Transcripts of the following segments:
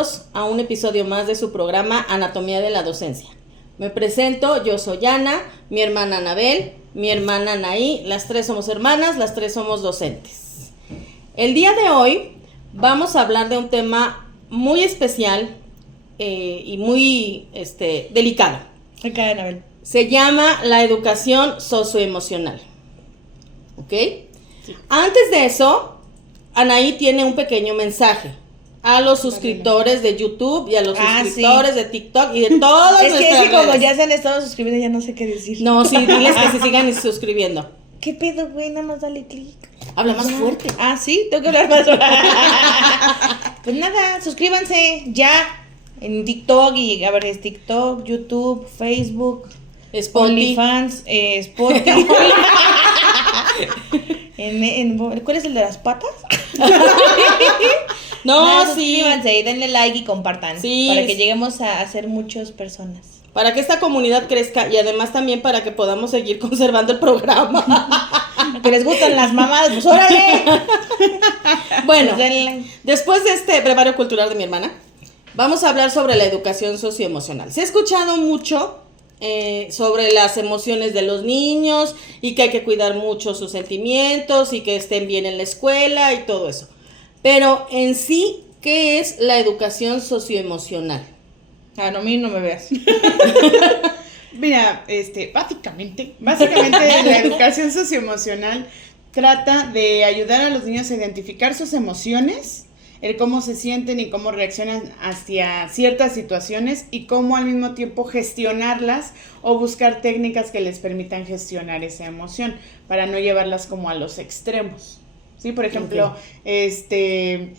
bienvenidos a un episodio más de su programa Anatomía de la Docencia. Me presento, yo soy Ana, mi hermana Anabel, mi hermana Anaí, las tres somos hermanas, las tres somos docentes. El día de hoy vamos a hablar de un tema muy especial y muy delicado. Acá, Anabel. Se llama la educación socioemocional. ¿Ok? Sí. Antes de eso, Anaí tiene un pequeño mensaje a los suscriptores de YouTube y a los suscriptores de TikTok y de todas Es nuestras que como redes. ya se han estado suscribiendo, ya no sé qué decir. No, sí, diles que se sigan suscribiendo. ¿Qué pedo, güey? Nada más dale clic. Habla más fuerte. Ah, sí, tengo que hablar más fuerte. Pues nada, suscríbanse ya en TikTok y a ver, es TikTok, YouTube, Facebook, OnlyFans, Spotify. ¿Cuál es el de las patas? No, sí. Suscríbanse y denle like y compartan. Sí. Para que lleguemos a ser muchas personas. Para que esta comunidad crezca y además también para que podamos seguir conservando el programa. Que les gustan las mamadas, pues órale. Bueno, pues después de este brevario cultural de mi hermana, vamos a hablar sobre la educación socioemocional. Se ha escuchado mucho sobre las emociones de los niños y que hay que cuidar mucho sus sentimientos y que estén bien en la escuela y todo eso. Pero en sí, ¿qué es la educación socioemocional? Ah, no, a mí no me veas. Mira, básicamente la educación socioemocional trata de ayudar a los niños a identificar sus emociones, el cómo se sienten y cómo reaccionan hacia ciertas situaciones y cómo al mismo tiempo gestionarlas o buscar técnicas que les permitan gestionar esa emoción para no llevarlas como a los extremos. Sí, por ejemplo, si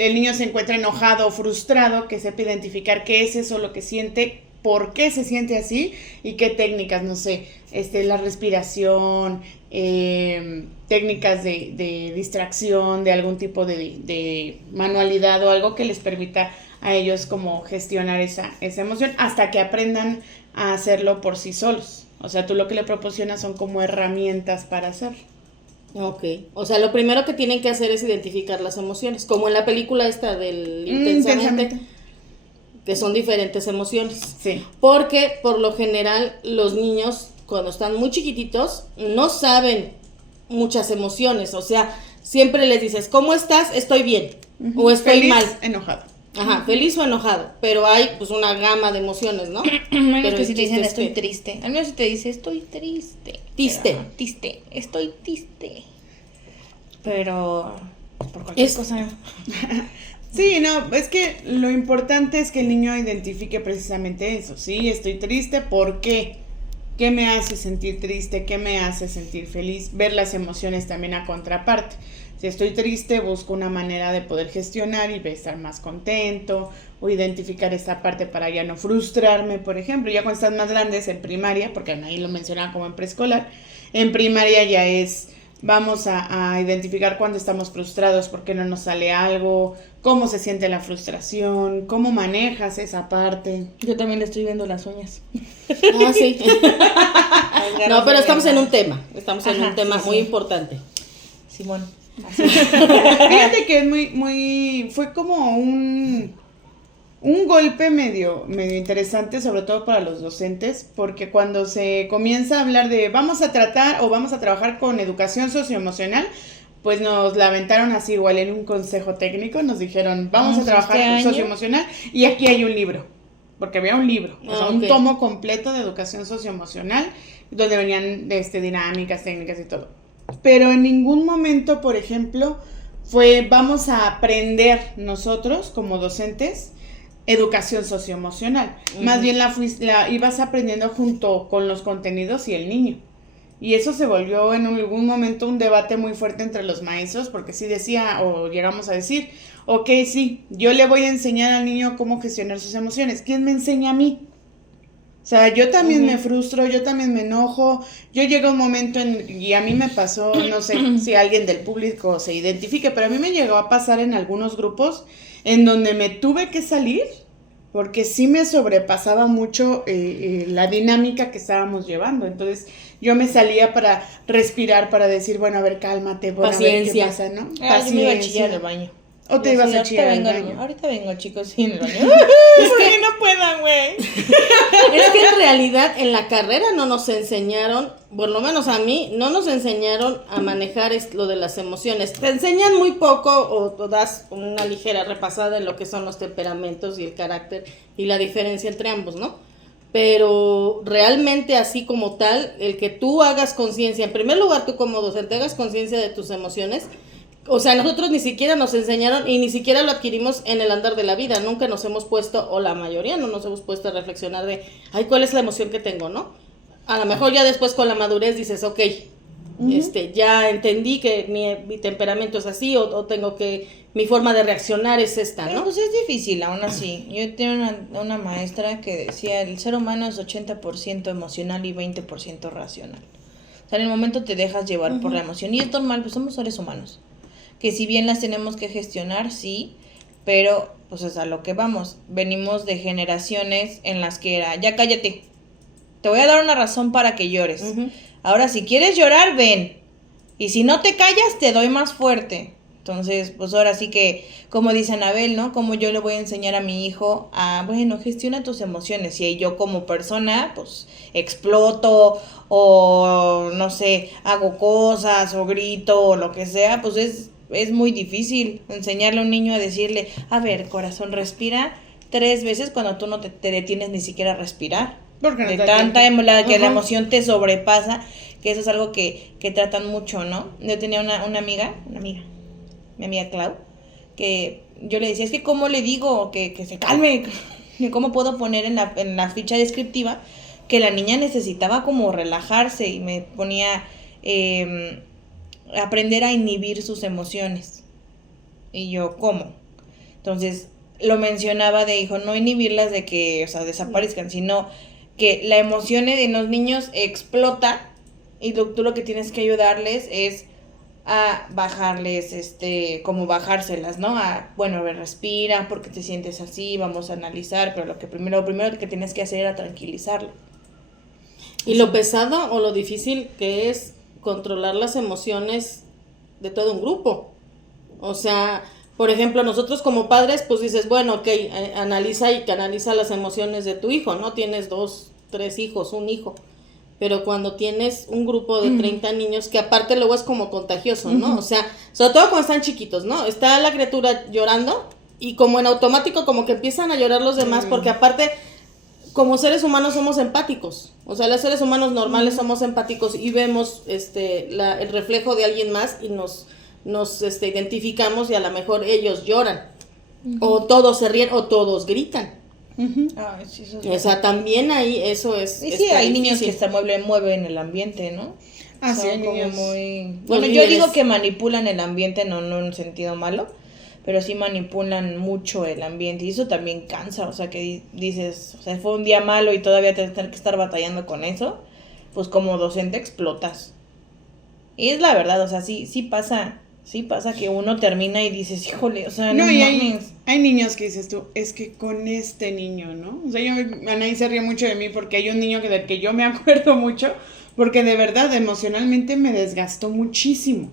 el niño se encuentra enojado o frustrado, que sepa identificar qué es eso lo que siente, por qué se siente así y qué técnicas, no sé, la respiración, técnicas de distracción, de algún tipo de manualidad o algo que les permita a ellos como gestionar esa emoción hasta que aprendan a hacerlo por sí solos. O sea, tú lo que le proporcionas son como herramientas para hacerlo. Ok, o sea, lo primero que tienen que hacer es identificar las emociones, como en la película esta del Intensamente, que son diferentes emociones. Sí. Porque por lo general los niños cuando están muy chiquititos no saben muchas emociones, o sea, siempre les dices, ¿cómo estás? Estoy bien, o estoy feliz, mal. Enojado. Ajá, feliz o enojado, pero hay pues una gama de emociones, ¿no? Menos que si te dicen estoy triste. Al menos si te dice estoy triste. Tiste. Estoy triste. Pero por cualquier cosa. Sí, no, es que lo importante es que el niño identifique precisamente eso. Sí, estoy triste, ¿por qué? ¿Qué me hace sentir triste? ¿Qué me hace sentir feliz? Ver las emociones también a contraparte. Si estoy triste, busco una manera de poder gestionar y de estar más contento o identificar esta parte para ya no frustrarme, por ejemplo. Ya cuando están más grandes en primaria, porque ahí lo mencionaba como en preescolar, en primaria ya es, vamos a identificar cuando estamos frustrados, por qué no nos sale algo, cómo se siente la frustración, cómo manejas esa parte. Yo también le estoy viendo las uñas. Ah, sí. No, pero estamos en un tema, muy importante. Simón. Fíjate que es fue como un golpe medio interesante, sobre todo para los docentes, porque cuando se comienza a hablar de vamos a trabajar con educación socioemocional, pues nos la aventaron así igual en un consejo técnico, nos dijeron vamos a trabajar con socioemocional y aquí hay un libro, porque había un libro, un tomo completo de educación socioemocional, donde venían dinámicas, técnicas y todo. Pero en ningún momento, por ejemplo, vamos a aprender nosotros como docentes educación socioemocional. Más bien la ibas aprendiendo junto con los contenidos y el niño. Y eso se volvió en algún momento un debate muy fuerte entre los maestros, porque sí decía, o llegamos a decir, ok, sí, yo le voy a enseñar al niño cómo gestionar sus emociones. ¿Quién me enseña a mí? O sea, yo también me frustro, yo también me enojo, yo llego a un momento y a mí me pasó, no sé si alguien del público se identifique, pero a mí me llegó a pasar en algunos grupos en donde me tuve que salir porque sí me sobrepasaba mucho la dinámica que estábamos llevando. Entonces yo me salía para respirar, para decir, bueno, a ver, cálmate, bueno, paciencia. A ver qué pasa, ¿no? Paciencia. Yo me iba a chillar al baño. ¿O te Yo ibas sí, a chillar al ahorita baño? Ahorita vengo, chicos, sí, en el baño. Es que no puedan, güey. Es que en realidad en la carrera no nos enseñaron, por lo menos a mí, no nos enseñaron a manejar lo de las emociones. Te enseñan muy poco o das una ligera repasada en lo que son los temperamentos y el carácter y la diferencia entre ambos, ¿no? Pero realmente así como tal, el que tú hagas conciencia, en primer lugar tú como docente hagas conciencia de tus emociones. O sea, nosotros ni siquiera nos enseñaron y ni siquiera lo adquirimos en el andar de la vida. Nunca nos hemos puesto, o la mayoría no nos hemos puesto a reflexionar de, ay, ¿cuál es la emoción que tengo, no? A lo mejor ya después con la madurez dices, ok, ya entendí que mi temperamento es así o tengo que, mi forma de reaccionar es esta, Pero ¿no? pues es difícil, aún así. Yo tenía una maestra que decía, el ser humano es 80% emocional y 20% racional. O sea, en el momento te dejas llevar por la emoción. Y es normal, pues somos seres humanos. Que si bien las tenemos que gestionar, sí, pero pues es a lo que vamos. Venimos de generaciones en las que era, ya cállate, te voy a dar una razón para que llores. Ahora, si quieres llorar, ven. Y si no te callas, te doy más fuerte. Entonces, pues ahora sí que, como dice Anabel, ¿no? Como yo le voy a enseñar a mi hijo a, bueno, gestiona tus emociones. Y yo como persona, pues, exploto o, no sé, hago cosas o grito o lo que sea, pues es muy difícil enseñarle a un niño a decirle, a ver, corazón, respira 3 veces cuando tú no te detienes ni siquiera a respirar. Porque no De te tanta tiempo. que la Ajá. emoción te sobrepasa, que eso es algo que tratan mucho, ¿no? Yo tenía una amiga, mi amiga Clau, que yo le decía, es que ¿cómo le digo que se calme? ¿Cómo puedo poner en la ficha descriptiva que la niña necesitaba como relajarse? Y me ponía aprender a inhibir sus emociones. Y yo, ¿cómo? Entonces, lo mencionaba de, hijo, no inhibirlas de que, o sea, desaparezcan, sino que la emoción en los niños explota y tú lo que tienes que ayudarles es a bajarles, como bajárselas, ¿no? A, bueno, a ver, respira, porque te sientes así, vamos a analizar, pero lo primero que tienes que hacer era tranquilizarlo. Y lo pesado o lo difícil que es controlar las emociones de todo un grupo. O sea, por ejemplo, nosotros como padres, pues dices, bueno, ok, analiza y canaliza las emociones de tu hijo, ¿no? Tienes 2, 3 hijos, un hijo. Pero cuando tienes un grupo de 30 niños, que aparte luego es como contagioso, ¿no? O sea, sobre todo cuando están chiquitos, ¿no? Está la criatura llorando y como en automático como que empiezan a llorar los demás, porque aparte, como seres humanos somos empáticos. O sea, los seres humanos normales somos empáticos y vemos el reflejo de alguien más y nos identificamos y a lo mejor ellos lloran. O todos se ríen o todos gritan. Ay, sí, eso O sea, también ahí eso es. Y sí, está hay niños difícil. que mueven el ambiente, ¿no? Ah, sí, Son hay como niños. muy... Los Bueno, yo líderes. digo que manipulan el ambiente, no en un sentido malo, pero sí manipulan mucho el ambiente y eso también cansa, o sea, que dices, o sea, fue un día malo y todavía tener que estar batallando con eso, pues como docente explotas. Y es la verdad, o sea, sí pasa que uno termina y dices, híjole, o sea, no No, y mames. hay niños que dices tú, es que con este niño, ¿no? O sea, Anaí se ríe mucho de mí porque hay un niño del que yo me acuerdo mucho, porque de verdad emocionalmente me desgastó muchísimo.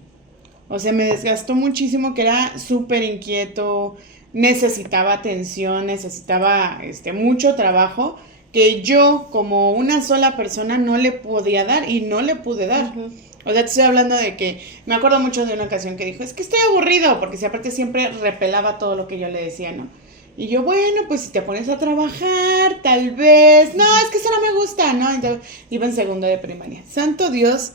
O sea, me desgastó muchísimo, que era súper inquieto, necesitaba atención, necesitaba mucho trabajo, que yo como una sola persona no le podía dar y no le pude dar. O sea, te estoy hablando de que me acuerdo mucho de una ocasión que dijo, es que estoy aburrido, porque si aparte siempre repelaba todo lo que yo le decía, ¿no? Y yo, bueno, pues si te pones a trabajar, tal vez, no, es que eso no me gusta, ¿no? Entonces, iba en segundo de primaria. Santo Dios,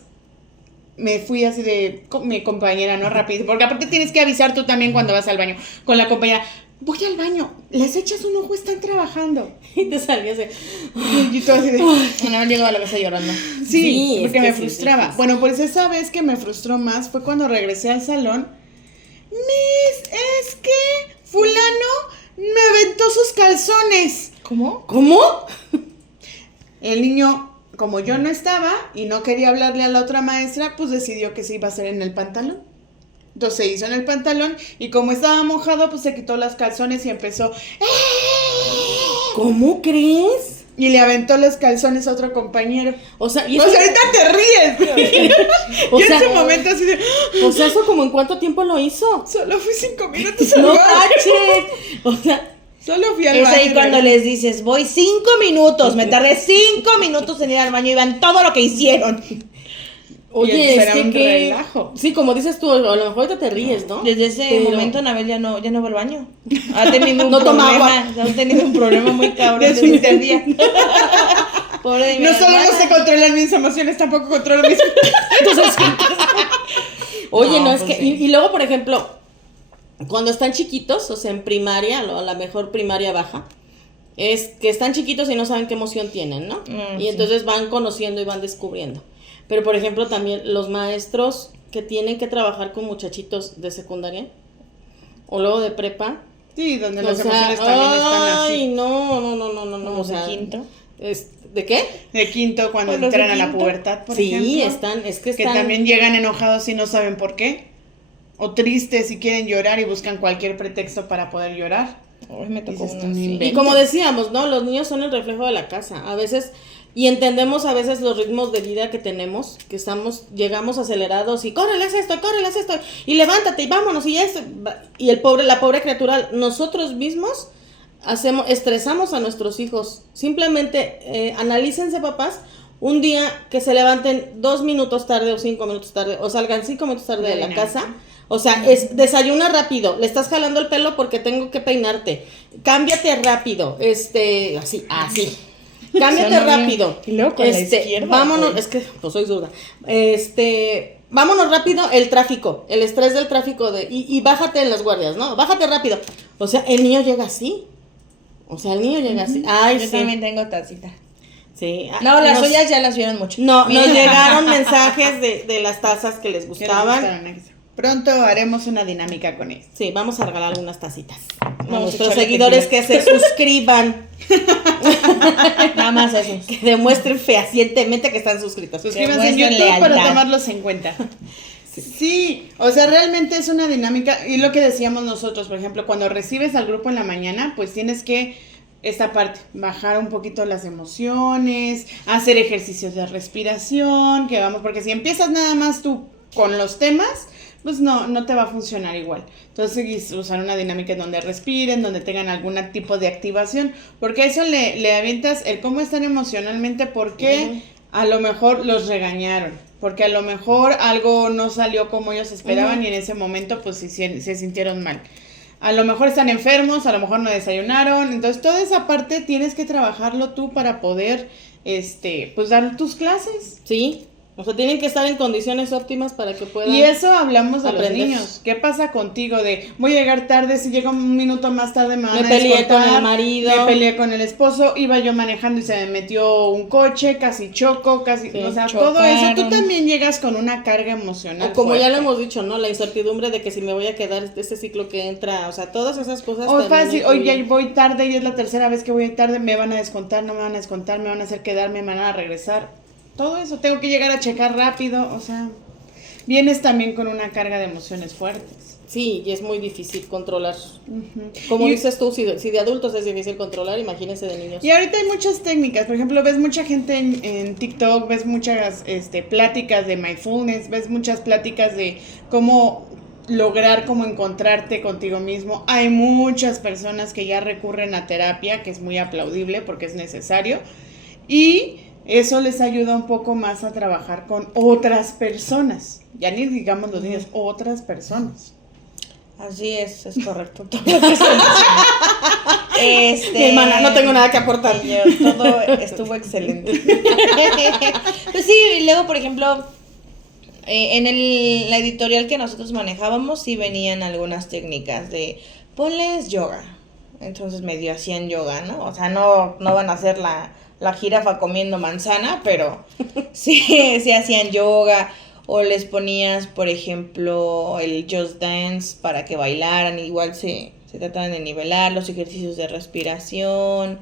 me fui así de con mi compañera, ¿no? Rápido, porque aparte tienes que avisar tú también cuando vas al baño, con la compañera, voy al baño, les echas un ojo, están trabajando. Y te salías de... Y todo así de... No, llegaba a la casa llorando. Sí, es porque que me sí, frustraba. sí. Bueno, pues esa vez que me frustró más fue cuando regresé al salón. Miss, es que fulano me aventó sus calzones. ¿Cómo? ¿Cómo? El niño, como yo no estaba y no quería hablarle a la otra maestra, pues decidió que se iba a hacer en el pantalón. Entonces se hizo en el pantalón y como estaba mojado, pues se quitó las calzones y empezó... ¿Cómo crees? y le aventó los calzones a otro compañero. O sea, y O eso, sea, ahorita te ríes. o Yo sea, en ese momento así de, o sea, eso como en cuánto tiempo lo hizo. solo fui 5 minutos al No baño. manches. O sea, Solo fui al Es baño. ahí cuando les dices, voy 5 minutos, me tardé 5 minutos en ir al baño y vean todo lo que hicieron. oye, será es que un qué- relajo. Sí, como dices tú, a lo mejor ahorita te ríes, ¿no? Desde ese Pero- momento Anabel ya no va al baño. Ha tenido un No toma problema, ha tenido un problema muy cabrón De desde su- ese día. Pobre de mi No solo no hermana. sé controlar mis emociones, tampoco controlo mis... Entonces, oye, No, no, es pues que, sí. y luego, por ejemplo, cuando están chiquitos, o sea, en primaria, a la mejor primaria baja, es que están chiquitos y no saben qué emoción tienen, ¿no? Y Sí. entonces van conociendo y van descubriendo. Pero, por ejemplo, también los maestros que tienen que trabajar con muchachitos de secundaria o luego de prepa, Sí, donde o las sea, emociones también están ay, así. no, Como o sea, de quinto. ¿de qué? De quinto, cuando Pues los de entran a la quinto. pubertad, por Sí, ejemplo. es que Que están... también llegan enojados y no saben por qué. O tristes y quieren llorar y buscan cualquier pretexto para poder llorar. Ay, me tocó Dices, uno tú no así. inventes. Y como decíamos, ¿no? Los niños son el reflejo de la casa. A veces, y entendemos a veces los ritmos de vida que tenemos, que llegamos acelerados y córrele, haz esto, y levántate y vámonos, y y la pobre criatura, nosotros mismos estresamos a nuestros hijos. Simplemente analícense, papás, un día que se levanten 2 minutos tarde o 5 minutos tarde, o salgan 5 minutos tarde de la casa. O sea, desayuna rápido, le estás jalando el pelo porque tengo que peinarte. Cámbiate rápido, así. Cámbiate Suena bien. rápido. Y luego con la izquierda, vámonos, güey. es que pues soy zurda. Vámonos rápido, el tráfico, el estrés del tráfico y bájate en las guardias, ¿no? Bájate rápido. O sea, el niño llega así. Ay, Yo sí. también tengo tacita. Sí. No, las Nos- suyas ya las vieron mucho. No, nos Mira. llegaron mensajes de las tazas que les ¿Qué les gustaban. gustaron, Alexa? Pronto haremos una dinámica con eso. Sí, vamos a regalar algunas tacitas. A Vamos a nuestros echarle seguidores que tequila. se suscriban, Nada más eso. que demuestren fehacientemente que están suscritos. Suscríbanse en muestren YouTube para lealtad. tomarlos en cuenta. Sí, o sea, realmente es una dinámica, y lo que decíamos nosotros, por ejemplo, cuando recibes al grupo en la mañana, pues tienes que, esta parte, bajar un poquito las emociones, hacer ejercicios de respiración, que vamos, porque si empiezas nada más tú con los temas, pues no te va a funcionar igual. Entonces, usar una dinámica en donde respiren, donde tengan algún tipo de activación, porque a eso le avientas el cómo están emocionalmente, porque a lo mejor los regañaron, porque a lo mejor algo no salió como ellos esperaban y en ese momento pues se sintieron mal. A lo mejor están enfermos, a lo mejor no desayunaron, entonces toda esa parte tienes que trabajarlo tú para poder, pues dar tus clases. Sí, o sea, tienen que estar en condiciones óptimas para que puedan... Y eso hablamos de aprender. los niños. ¿Qué pasa contigo? De voy a llegar tarde, si llego un minuto más tarde me van Me a peleé descontar, con el marido. Me peleé con el esposo, iba yo manejando y se me metió un coche, casi choco, casi... Sí, o sea, todo eso. Tú chocaron. también llegas con una carga emocional O como ya lo fuerte. hemos dicho, ¿no? La incertidumbre de que si me voy a quedar este ciclo que entra, o sea, todas esas cosas. O también fácil, hoy ya influyen. voy tarde y es la tercera vez que voy tarde, me van a descontar, no me van a descontar, me van a hacer quedarme, me van a regresar. Todo eso, tengo que llegar a checar rápido, o sea, vienes también con una carga de emociones fuertes. Sí, y es muy difícil controlar. Ujú. Como Y- dices tú, si de adultos es difícil controlar, imagínense de niños. Y ahorita hay muchas técnicas, por ejemplo, ves mucha gente en TikTok, ves muchas pláticas de mindfulness, ves muchas pláticas de cómo lograr, cómo encontrarte contigo mismo. Hay muchas personas que ya recurren a terapia, que es muy aplaudible porque es necesario, y eso les ayuda un poco más a trabajar con otras personas, ya ni digamos los niños, otras personas. Así es correcto. Todo lo que estoy diciendo. Mi hermana, no tengo nada que aportar. Y yo, todo estuvo excelente. Pues sí, y luego, por ejemplo, en la editorial que nosotros manejábamos, sí venían algunas técnicas de ponles yoga. Entonces medio hacían yoga, ¿no? O sea, no van a hacer la jirafa comiendo manzana, pero sí hacían yoga. O les ponías, por ejemplo, el Just Dance para que bailaran. Igual se trataban de nivelar los ejercicios de respiración,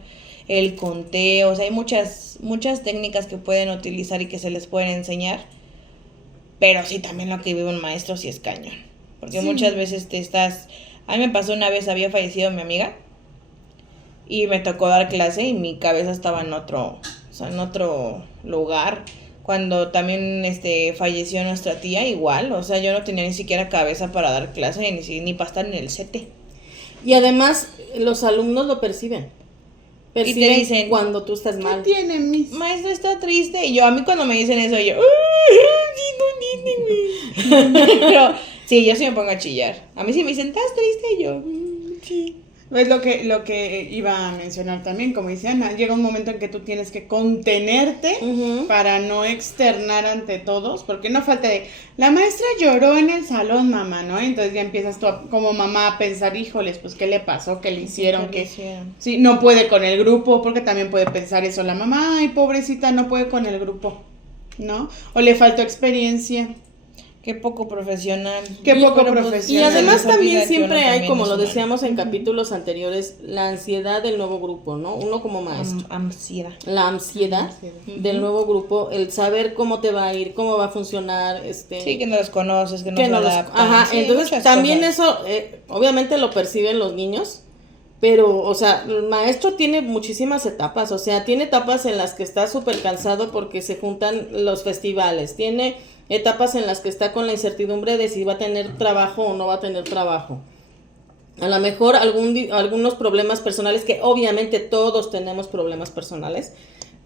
el conteo. O sea, hay muchas técnicas que pueden utilizar y que se les pueden enseñar. Pero sí, también lo que vive un maestro sí es cañón. Porque Sí. muchas veces A mí me pasó una vez, había fallecido mi amiga. y me tocó dar clase y mi cabeza estaba en otro, o sea, en otro lugar. Cuando también falleció nuestra tía, igual, o sea, yo no tenía ni siquiera cabeza para dar clase ni para estar en el sete. Y además, los alumnos lo perciben. Y te dicen, cuando tú estás mal. ¿Qué tiene, Miss? Maestra, está triste. Y a mí cuando me dicen eso, yo, pero sí, yo sí me pongo a chillar. A mí sí me dicen, ¿estás triste? Y yo, sí. Es lo que iba a mencionar también, como dice Ana, llega un momento en que tú tienes que contenerte para no externar ante todos, porque no falta de, la maestra lloró en el salón, mamá, ¿no? Entonces ya empiezas tú como mamá a pensar, híjoles, pues ¿qué le pasó? ¿Qué le hicieron? Sí, no puede con el grupo, porque también puede pensar eso la mamá, ay, pobrecita, no puede con el grupo, ¿no? O le faltó experiencia. Qué poco profesional. Qué poco pero, profesional. Y además también siempre hay, también como es lo humano. decíamos en capítulos anteriores, la ansiedad del nuevo grupo, ¿no? Uno como maestro. Ansiedad. La ansiedad del nuevo grupo, el saber cómo te va a ir, cómo va a funcionar, Sí, que no los conoces, que no que se no los- adaptan. Ajá, Sí, entonces muchas también cosas. eso, obviamente lo perciben los niños, pero, o sea, el maestro tiene muchísimas etapas, o sea, tiene etapas en las que está súper cansado porque se juntan los festivales, tiene etapas en las que está con la incertidumbre de si va a tener trabajo o no va a tener trabajo. A lo mejor algunos problemas personales, que obviamente todos tenemos problemas personales,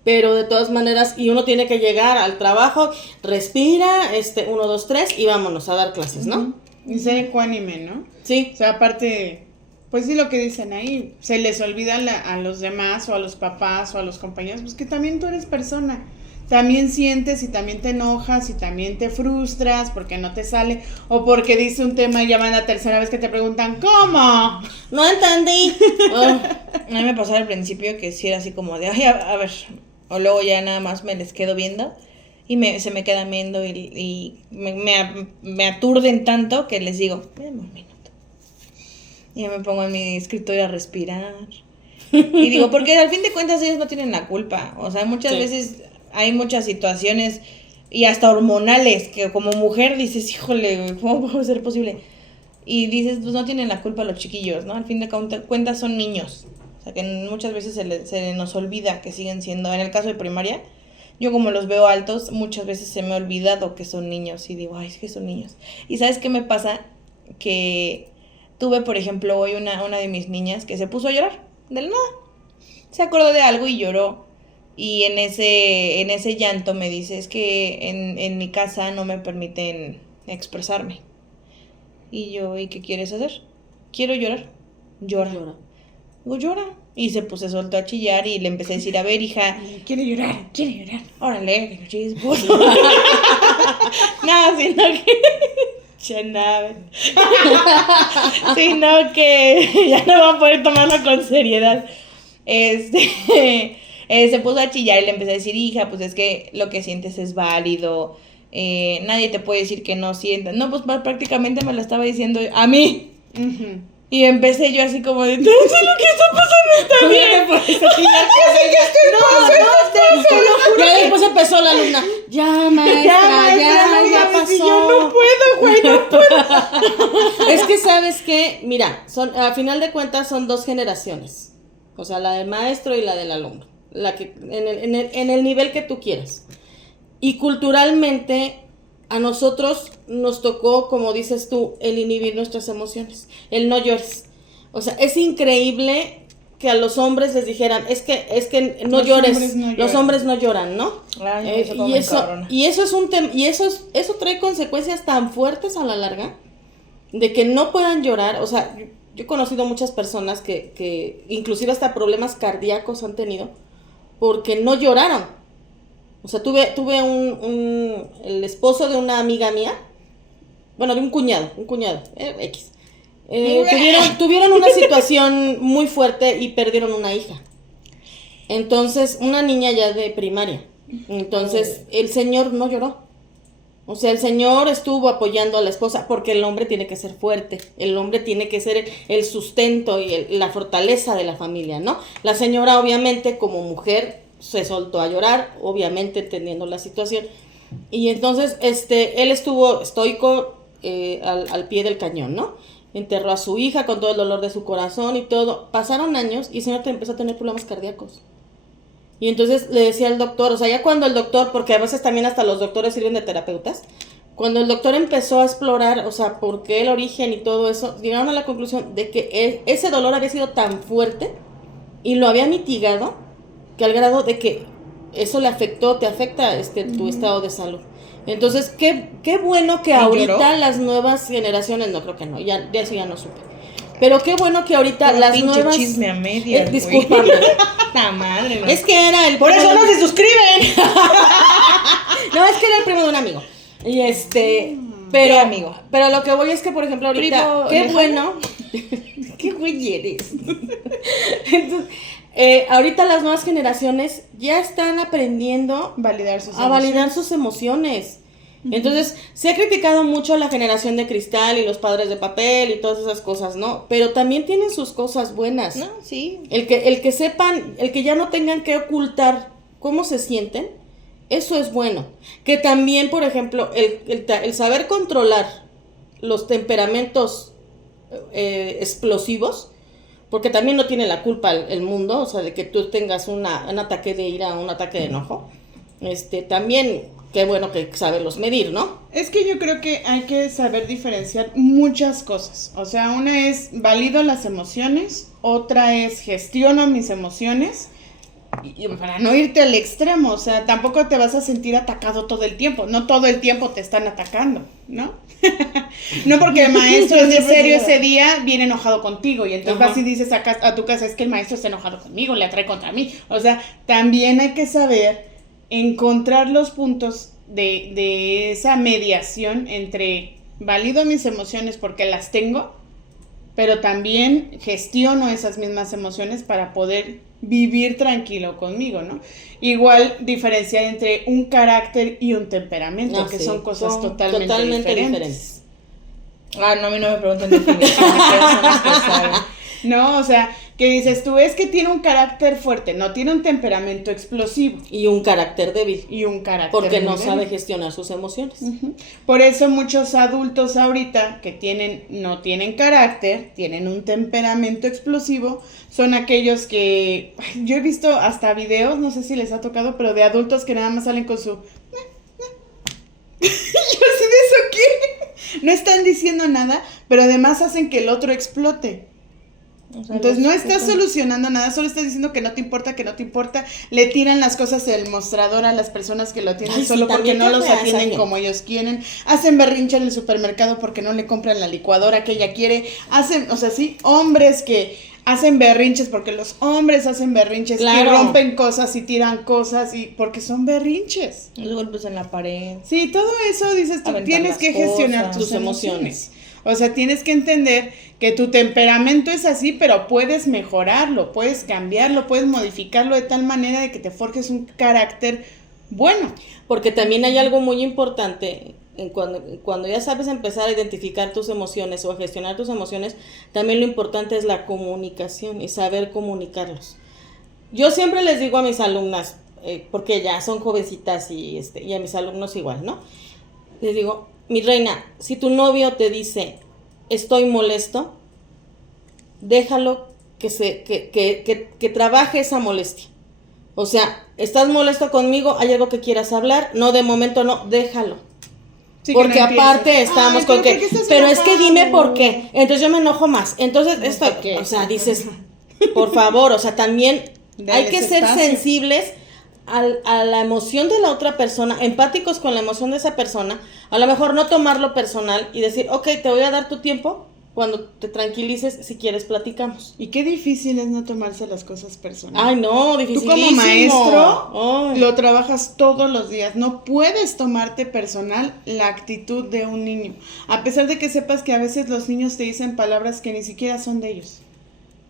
pero de todas maneras, y uno tiene que llegar al trabajo, respira, 1, 2, 3 y vámonos a dar clases, ¿no? Y ser ecuánime, ¿no? Sí. O sea, aparte, pues sí lo que dicen ahí, se les olvida a los demás o a los papás o a los compañeros, pues que también tú eres persona. También sientes y también te enojas y también te frustras porque no te sale o porque dice un tema y ya van la tercera vez que te preguntan, ¿cómo? No entendí. Oh, A mí me pasaba al principio que sí era así como de, ay, a ver, o luego ya nada más me les quedo viendo y se me quedan viendo y me aturden tanto que les digo, espérame un minuto. Y ya me pongo en mi escritorio a respirar. Y digo, porque al fin de cuentas ellos no tienen la culpa. O sea, muchas Sí. veces hay muchas situaciones y hasta hormonales que como mujer dices, híjole, ¿cómo puede ser posible? Y dices, pues no tienen la culpa los chiquillos, ¿no? Al fin de cuentas son niños. O sea, que muchas veces se nos olvida que siguen siendo, en el caso de primaria, yo como los veo altos, muchas veces se me ha olvidado que son niños y digo, ay, es que son niños. ¿Y sabes qué me pasa? Que tuve, por ejemplo, hoy una de mis niñas que se puso a llorar, de la nada. Se acordó de algo y lloró. Y en ese llanto me dice, es que en mi casa no me permiten expresarme. Y yo, ¿y qué quieres hacer? Quiero llorar. Llora. Digo, llora. Y se soltó a chillar y le empecé a decir, a ver, hija, Quiere llorar. órale, que no chilles, puto. No, sino que... Chanave. Sino que ya no va a poder tomarlo con seriedad. Se puso a chillar y le empecé a decir, hija, pues es que lo que sientes es válido. Nadie te puede decir que no sientas. No, pues prácticamente me lo estaba diciendo a mí. Ujú. Y empecé yo así como de, entonces lo que está pasando está bien. Ya después empezó la alumna. Ya, maestra, ya pasó. Y yo no puedo, güey, no puedo. Es que sabes que, mira, a final de cuentas son dos generaciones. O sea, la del maestro y la del alumno. La que, en el nivel que tú quieras. Y culturalmente, a nosotros nos tocó, como dices tú, el inhibir nuestras emociones. El no llores. O sea, es increíble que a los hombres les dijeran, es que no Los llores, hombres no los lloran. hombres no lloran, ¿no? Ay, eso como me encabrona. Y eso es un tema, y eso trae consecuencias tan fuertes a la larga, de que no puedan llorar. O sea, yo he conocido muchas personas que inclusive hasta problemas cardíacos han tenido, porque no lloraron. O sea, tuve el esposo de una amiga mía, bueno, de un cuñado, X. Tuvieron una situación muy fuerte y perdieron una hija. Entonces, una niña ya de primaria. Entonces, el señor no lloró. O sea, el señor estuvo apoyando a la esposa porque el hombre tiene que ser fuerte. El hombre tiene que ser el sustento y la fortaleza de la familia, ¿no? La señora, obviamente, como mujer, se soltó a llorar, obviamente entendiendo la situación. Y entonces, él estuvo estoico al pie del cañón, ¿no? enterró a su hija con todo el dolor de su corazón y todo. Pasaron años y el señor empezó a tener problemas cardíacos. Y entonces le decía al doctor, o sea, ya cuando el doctor, porque a veces también hasta los doctores sirven de terapeutas, cuando el doctor empezó a explorar, o sea, por qué el origen y todo eso, llegaron a la conclusión de que ese dolor había sido tan fuerte y lo había mitigado, que al grado de que eso le afectó, te afecta tu estado de salud. Entonces, qué bueno que ahorita las nuevas generaciones, no creo que no, ya de eso ya no supe. Pero qué bueno que ahorita Puro las pinche nuevas... chisme a medias, discúlpame. La madre, güey. Es que era el... Por eso no se suscriben. No, es que era el primo de un amigo. Y ¿Qué amigo? Pero lo que voy es que, por ejemplo, ahorita... Primo Qué lejano. bueno. Qué güey eres. Entonces, ahorita las nuevas generaciones ya están aprendiendo a validar sus emociones. Entonces, se ha criticado mucho a la generación de cristal y los padres de papel y todas esas cosas, ¿no? Pero también tienen sus cosas buenas. No, sí. El que sepan, el que ya no tengan que ocultar cómo se sienten, eso es bueno. Que también, por ejemplo, el saber controlar los temperamentos explosivos, porque también no tiene la culpa el mundo, o sea, de que tú tengas un ataque de ira o un ataque de enojo. También... Qué bueno que saberlos medir, ¿no? Es que yo creo que hay que saber diferenciar muchas cosas. O sea, una es valido las emociones, otra es gestiono mis emociones, y para no irte al extremo, o sea, tampoco te vas a sentir atacado todo el tiempo. No todo el tiempo te están atacando, ¿no? No porque el maestro es de serio ese día, viene enojado contigo, y entonces vas y dices a tu casa, es que el maestro está enojado conmigo, le atrae contra mí. O sea, también hay que saber encontrar los puntos de esa mediación entre valido mis emociones porque las tengo, pero también gestiono esas mismas emociones para poder vivir tranquilo conmigo, ¿no? Igual diferenciar entre un carácter y un temperamento, que son cosas totalmente diferentes. Ah, no, a mí no me preguntan definición, No, o sea, que dices tú, es que tiene un carácter fuerte, no, tiene un temperamento explosivo. Y un carácter débil. Porque no débil. sabe gestionar sus emociones. Por eso muchos adultos ahorita que no tienen carácter, tienen un temperamento explosivo, son aquellos que, yo he visto hasta videos, no sé si les ha tocado, pero de adultos que nada más salen con su... Yo así de eso qué. No están diciendo nada, pero además hacen que el otro explote. O sea, entonces no estás solucionando nada, solo estás diciendo que no te importa, le tiran las cosas del mostrador a las personas que lo atienden solo porque no los atienden como ellos quieren, hacen berrinche en el supermercado porque no le compran la licuadora que ella quiere, o sea, sí, hombres que hacen berrinches porque los hombres hacen berrinches, claro, y rompen cosas y tiran cosas y porque son berrinches. Los golpes en la pared. Sí, todo eso dices tú, tienes que gestionar tus emociones. O sea, tienes que entender que tu temperamento es así, pero puedes mejorarlo, puedes cambiarlo, puedes modificarlo de tal manera de que te forjes un carácter bueno. Porque también hay algo muy importante, cuando ya sabes empezar a identificar tus emociones o a gestionar tus emociones, también lo importante es la comunicación y saber comunicarlos. Yo siempre les digo a mis alumnas, porque ya son jovencitas y a mis alumnos igual, ¿no? Les digo, mi reina, si tu novio te dice, estoy molesto, déjalo que trabaje esa molestia. O sea, estás molesto conmigo, hay algo que quieras hablar, no, de momento no, déjalo. Sí, porque no aparte estamos con que, pero es que dime por qué, entonces yo me enojo más. Entonces, o sea, dices, por favor, o sea, también hay que ser sensibles a la emoción de la otra persona, empáticos con la emoción de esa persona, a lo mejor no tomarlo personal y decir, ok, te voy a dar tu tiempo, cuando te tranquilices, si quieres platicamos. Y qué difícil es no tomarse las cosas personales. Ay, no, dificilísimo. Tú como maestro lo trabajas todos los días, no puedes tomarte personal la actitud de un niño, a pesar de que sepas que a veces los niños te dicen palabras que ni siquiera son de ellos,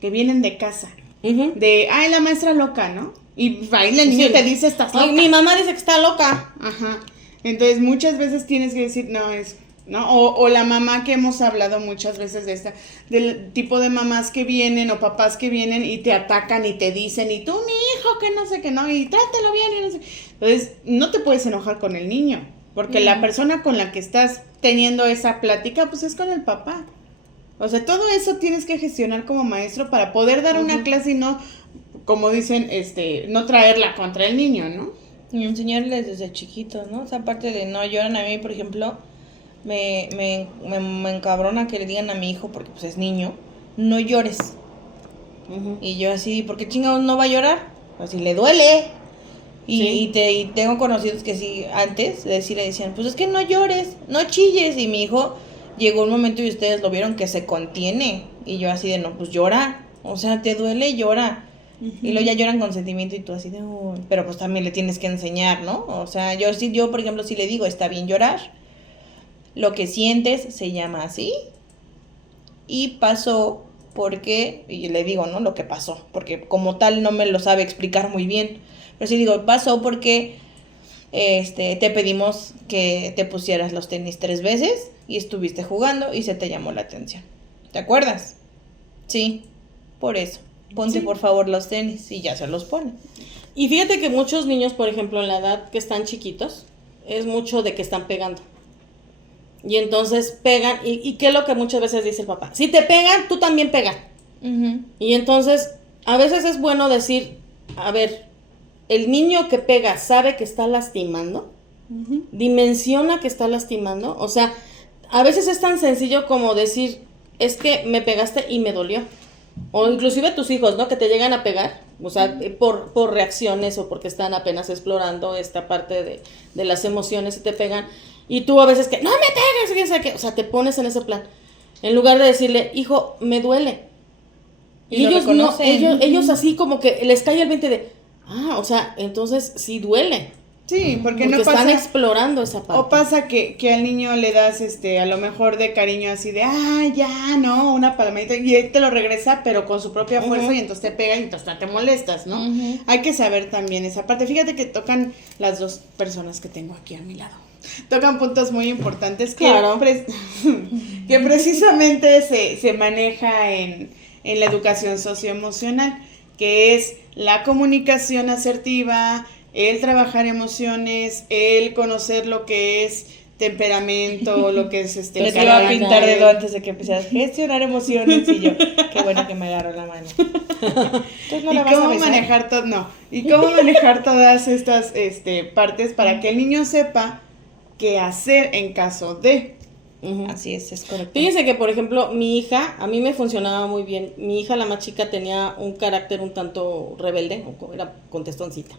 que vienen de casa, de, ay, la maestra loca, ¿no? Y ahí el niño te dice, estás loca. Ay, mi mamá dice que está loca. Ajá. Entonces muchas veces tienes que decir, ¿no? O la mamá que hemos hablado muchas veces del tipo de mamás que vienen o papás que vienen y te atacan y te dicen, y tú, mi hijo, que no sé qué, no, y trátalo bien y no sé. Entonces, no te puedes enojar con el niño, porque la persona con la que estás teniendo esa plática, pues es con el papá. O sea, todo eso tienes que gestionar como maestro para poder dar una clase y no, como dicen, no traerla contra el niño, ¿no? Y enseñarles desde chiquitos, ¿no? O sea, aparte de no lloran, a mí, por ejemplo, me encabrona que le digan a mi hijo, porque pues es niño, no llores. Y yo así, ¿por qué chingados no va a llorar? Pues si le duele. Y tengo conocidos que sí, antes le decían, pues es que no llores, no chilles. Y mi hijo llegó un momento y ustedes lo vieron que se contiene. Y yo así de, no, pues llora. O sea, te duele, llora. Y luego ya lloran con sentimiento y tú así de, uy. Pero pues también le tienes que enseñar, ¿no? O sea, yo por ejemplo, sí le digo, está bien llorar. Lo que sientes se llama así. Y pasó porque, y le digo, ¿no? Lo que pasó. Porque como tal no me lo sabe explicar muy bien. Pero sí digo, pasó porque te pedimos que te pusieras los tenis 3 veces y estuviste jugando y se te llamó la atención. ¿Te acuerdas? Sí, por eso. Ponte por favor los tenis y ya se los pone. Y fíjate que muchos niños, por ejemplo, en la edad que están chiquitos, es mucho de que están pegando. Y entonces pegan, y ¿qué es lo que muchas veces dice el papá? Si te pegan, tú también pegas. Y entonces, a veces es bueno decir, a ver, el niño que pega sabe que está lastimando, dimensiona que está lastimando, o sea, a veces es tan sencillo como decir, es que me pegaste y me dolió. O inclusive tus hijos, ¿no? Que te llegan a pegar, o sea, por reacciones o porque están apenas explorando esta parte de las emociones y te pegan. Y tú a veces que, no me pegues, quién sabe qué, o sea, te pones en ese plan. En lugar de decirle, hijo, me duele. Y ellos no, ellos así como que les cae el 20 de, o sea, entonces sí duele. Sí, porque no pasa, están explorando esa parte. O pasa que al niño le das a lo mejor de cariño así de, ya, no, una palmadita, y él te lo regresa, pero con su propia fuerza, y entonces te pega y entonces te molestas, ¿no? Hay que saber también esa parte. Fíjate que tocan las dos personas que tengo aquí a mi lado. Tocan puntos muy importantes que, que precisamente se maneja en la educación socioemocional, que es la comunicación asertiva, el trabajar emociones, el conocer lo que es temperamento, lo que es Pero te iba a pintar dedo antes de que empecé a gestionar emociones y yo, qué bueno que me agarró la mano. Entonces no la vas a besar. Y cómo manejar todas estas partes para que el niño sepa qué hacer en caso de. Así es correcto. Fíjense que, por ejemplo, mi hija, a mí me funcionaba muy bien. Mi hija, la más chica, tenía un carácter un tanto rebelde, era contestoncita.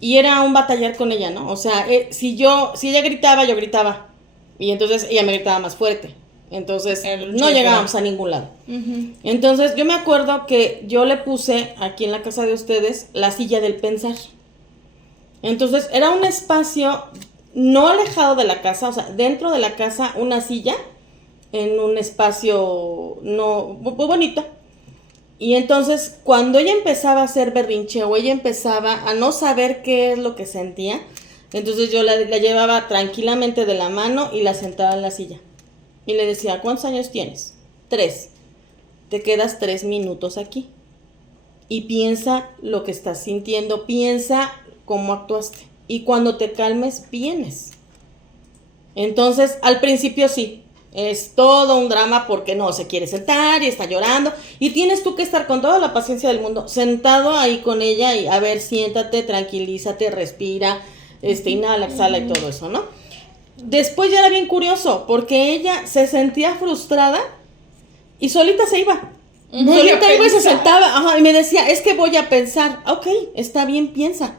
Y era un batallar con ella, ¿no? O sea, si ella gritaba, yo gritaba. Y entonces ella me gritaba más fuerte. Entonces no llegábamos a ningún lado. Entonces yo me acuerdo que yo le puse aquí en la casa de ustedes la silla del pensar. Entonces era un espacio no alejado de la casa, o sea, dentro de la casa una silla en un espacio muy bonito. Y entonces, cuando ella empezaba a hacer berrinche o ella empezaba a no saber qué es lo que sentía, entonces yo la llevaba tranquilamente de la mano y la sentaba en la silla. Y le decía, ¿cuántos años tienes? 3. Te quedas 3 minutos aquí. Y piensa lo que estás sintiendo, piensa cómo actuaste. Y cuando te calmes, vienes. Entonces, al principio sí. Es todo un drama porque no se quiere sentar y está llorando. Y tienes tú que estar con toda la paciencia del mundo sentado ahí con ella y a ver, siéntate, tranquilízate, respira, inhala, exhala y todo eso, ¿no? Después ya era bien curioso porque ella se sentía frustrada y solita se iba. Solita iba y se sentaba y me decía, es que voy a pensar. Ok, está bien, piensa.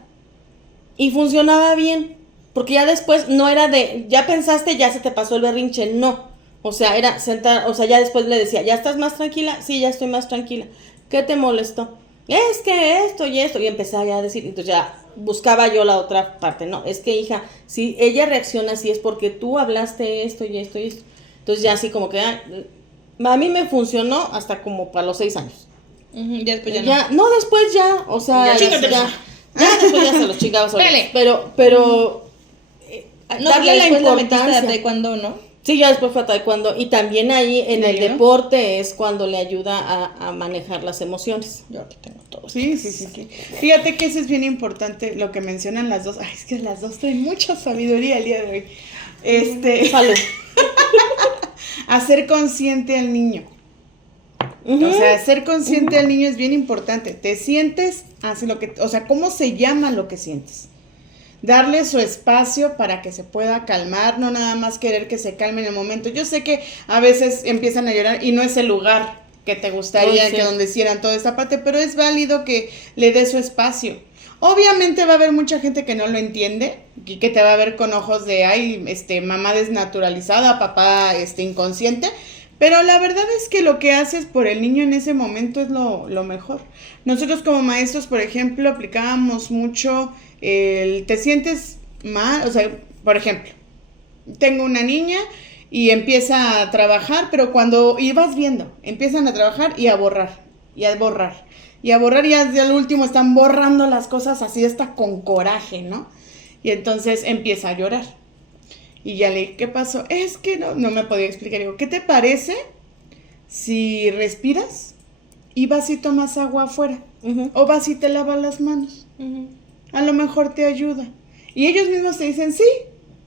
Y funcionaba bien porque ya después no era de, ya pensaste, ya se te pasó el berrinche, no. O sea, era sentar, o sea, ya después le decía, ¿ya estás más tranquila? Sí, ya estoy más tranquila. ¿Qué te molestó? Es que esto y esto. Y empezaba ya a decir, entonces ya buscaba yo la otra parte. No, es que hija, si ella reacciona así es porque tú hablaste esto y esto y esto. Entonces ya así como que, a mí me funcionó hasta como para los 6 años. Después ya no. No, después ya, o sea, ya después ya se los chingaba solos. Pero no, darle la importancia de taekwondo, ¿no? Sí, ya después fue a taekwondo. Y también ahí en el deporte es cuando le ayuda a manejar las emociones. Yo aquí tengo todo. Sí. Fíjate que eso es bien importante, lo que mencionan las dos. Ay, es que las dos traen mucha sabiduría el día de hoy. Salud. hacer consciente al niño. O sea, ser consciente al niño es bien importante. Te sientes, hace lo que, o sea, ¿cómo se llama lo que sientes? Darle su espacio para que se pueda calmar, no nada más querer que se calme en el momento. Yo sé que a veces empiezan a llorar y no es el lugar que te gustaría, que donde hicieran toda esta parte, pero es válido que le dé su espacio. Obviamente va a haber mucha gente que no lo entiende y que te va a ver con ojos de, ay, mamá desnaturalizada, papá inconsciente, pero la verdad es que lo que haces por el niño en ese momento es lo mejor. Nosotros como maestros, por ejemplo, aplicábamos mucho te sientes mal, o sea, por ejemplo, tengo una niña y empieza a trabajar, pero cuando ibas viendo, empiezan a trabajar y a borrar, y a borrar, y a borrar, y al último están borrando las cosas así hasta con coraje, ¿no? Y entonces empieza a llorar. Y ya le dije, ¿qué pasó? Es que no me podía explicar. Digo, ¿qué te parece si respiras y vas y tomas agua afuera? O vas y te lavas las manos. A lo mejor te ayuda. Y ellos mismos te dicen, sí.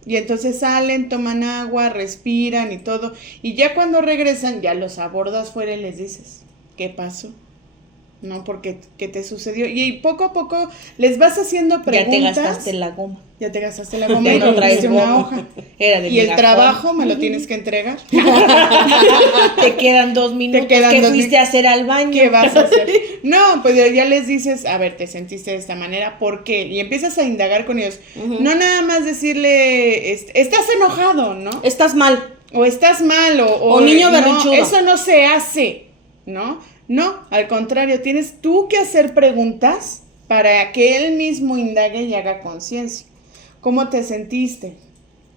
Y entonces salen, toman agua, respiran y todo. Y ya cuando regresan, ya los abordas fuera y les dices, ¿qué pasó? ¿No? Porque ¿qué te sucedió? Y poco a poco les vas haciendo preguntas. Ya te gastaste la goma. Ya te gastaste la goma y no traes una hoja. Era de y el trabajo me lo tienes que entregar. Te quedan 2 minutos. ¿Qué fuiste a hacer al baño? ¿Qué vas a hacer? No, pues ya les dices, a ver, te sentiste de esta manera, ¿por qué? Y empiezas a indagar con ellos. No nada más decirle, estás enojado, ¿no? Estás mal. O estás mal, o niño berrinchudo. No, eso no se hace, ¿no? No, al contrario, tienes tú que hacer preguntas para que él mismo indague y haga conciencia. ¿Cómo te sentiste?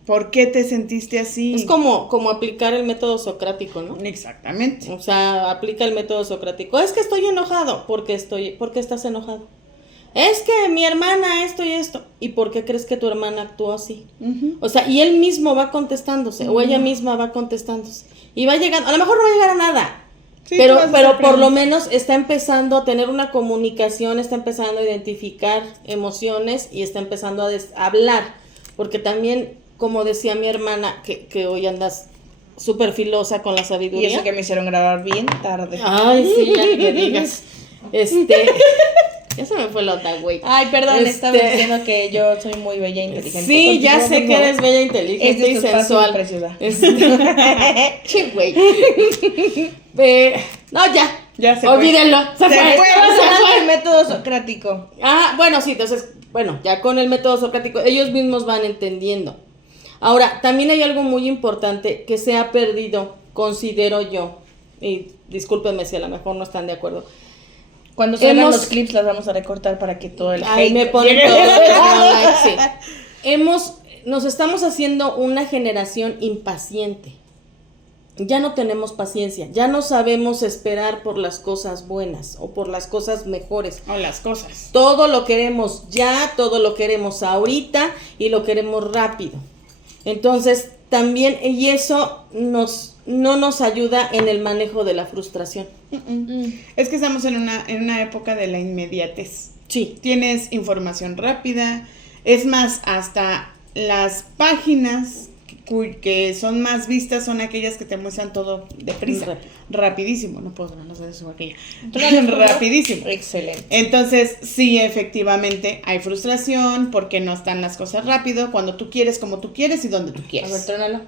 ¿Por qué te sentiste así? Es como aplicar el método socrático, ¿no? Exactamente. O sea, aplica el método socrático. Es que estoy enojado. ¿Por qué estás enojado? Es que mi hermana esto y esto. ¿Y por qué crees que tu hermana actuó así? O sea, y él mismo va contestándose, o ella misma va contestándose. Y va llegando, a lo mejor no va a llegar a nada. Sí, pero por lo menos está empezando a tener una comunicación, está empezando a identificar emociones y está empezando a hablar, porque también, como decía mi hermana, que hoy andas súper filosa con la sabiduría. Y eso que me hicieron grabar bien tarde. Ay, sí, ya me digas. Ya se me fue la otra, güey. Ay, perdón, estaba diciendo que yo soy muy bella e inteligente. Sí, ya sé que eres bella, inteligente y sensual. Che, güey. No, ya se olvídenlo. Se fue el método socrático. Ah, bueno, sí, entonces, ya con el método socrático, ellos mismos van entendiendo. Ahora, también hay algo muy importante que se ha perdido, considero yo, y discúlpenme si a lo mejor no están de acuerdo. Cuando salgan los clips las vamos a recortar para que todo el hate me ponen todo. Sí. Nos estamos haciendo una generación impaciente. Ya no tenemos paciencia, ya no sabemos esperar por las cosas buenas o por las cosas mejores. O las cosas. Todo lo queremos ya, todo lo queremos ahorita y lo queremos rápido. Entonces, también, y eso no nos ayuda en el manejo de la frustración. Es que estamos en una época de la inmediatez. Sí. Tienes información rápida, es más, hasta las páginas que son más vistas son aquellas que te muestran todo deprisa, rapidísimo, no puedo no sé eso aquella, rapidísimo. Excelente. Entonces, sí, efectivamente, hay frustración porque no están las cosas rápido, cuando tú quieres, como tú quieres y donde tú quieres. A ver, trónalo.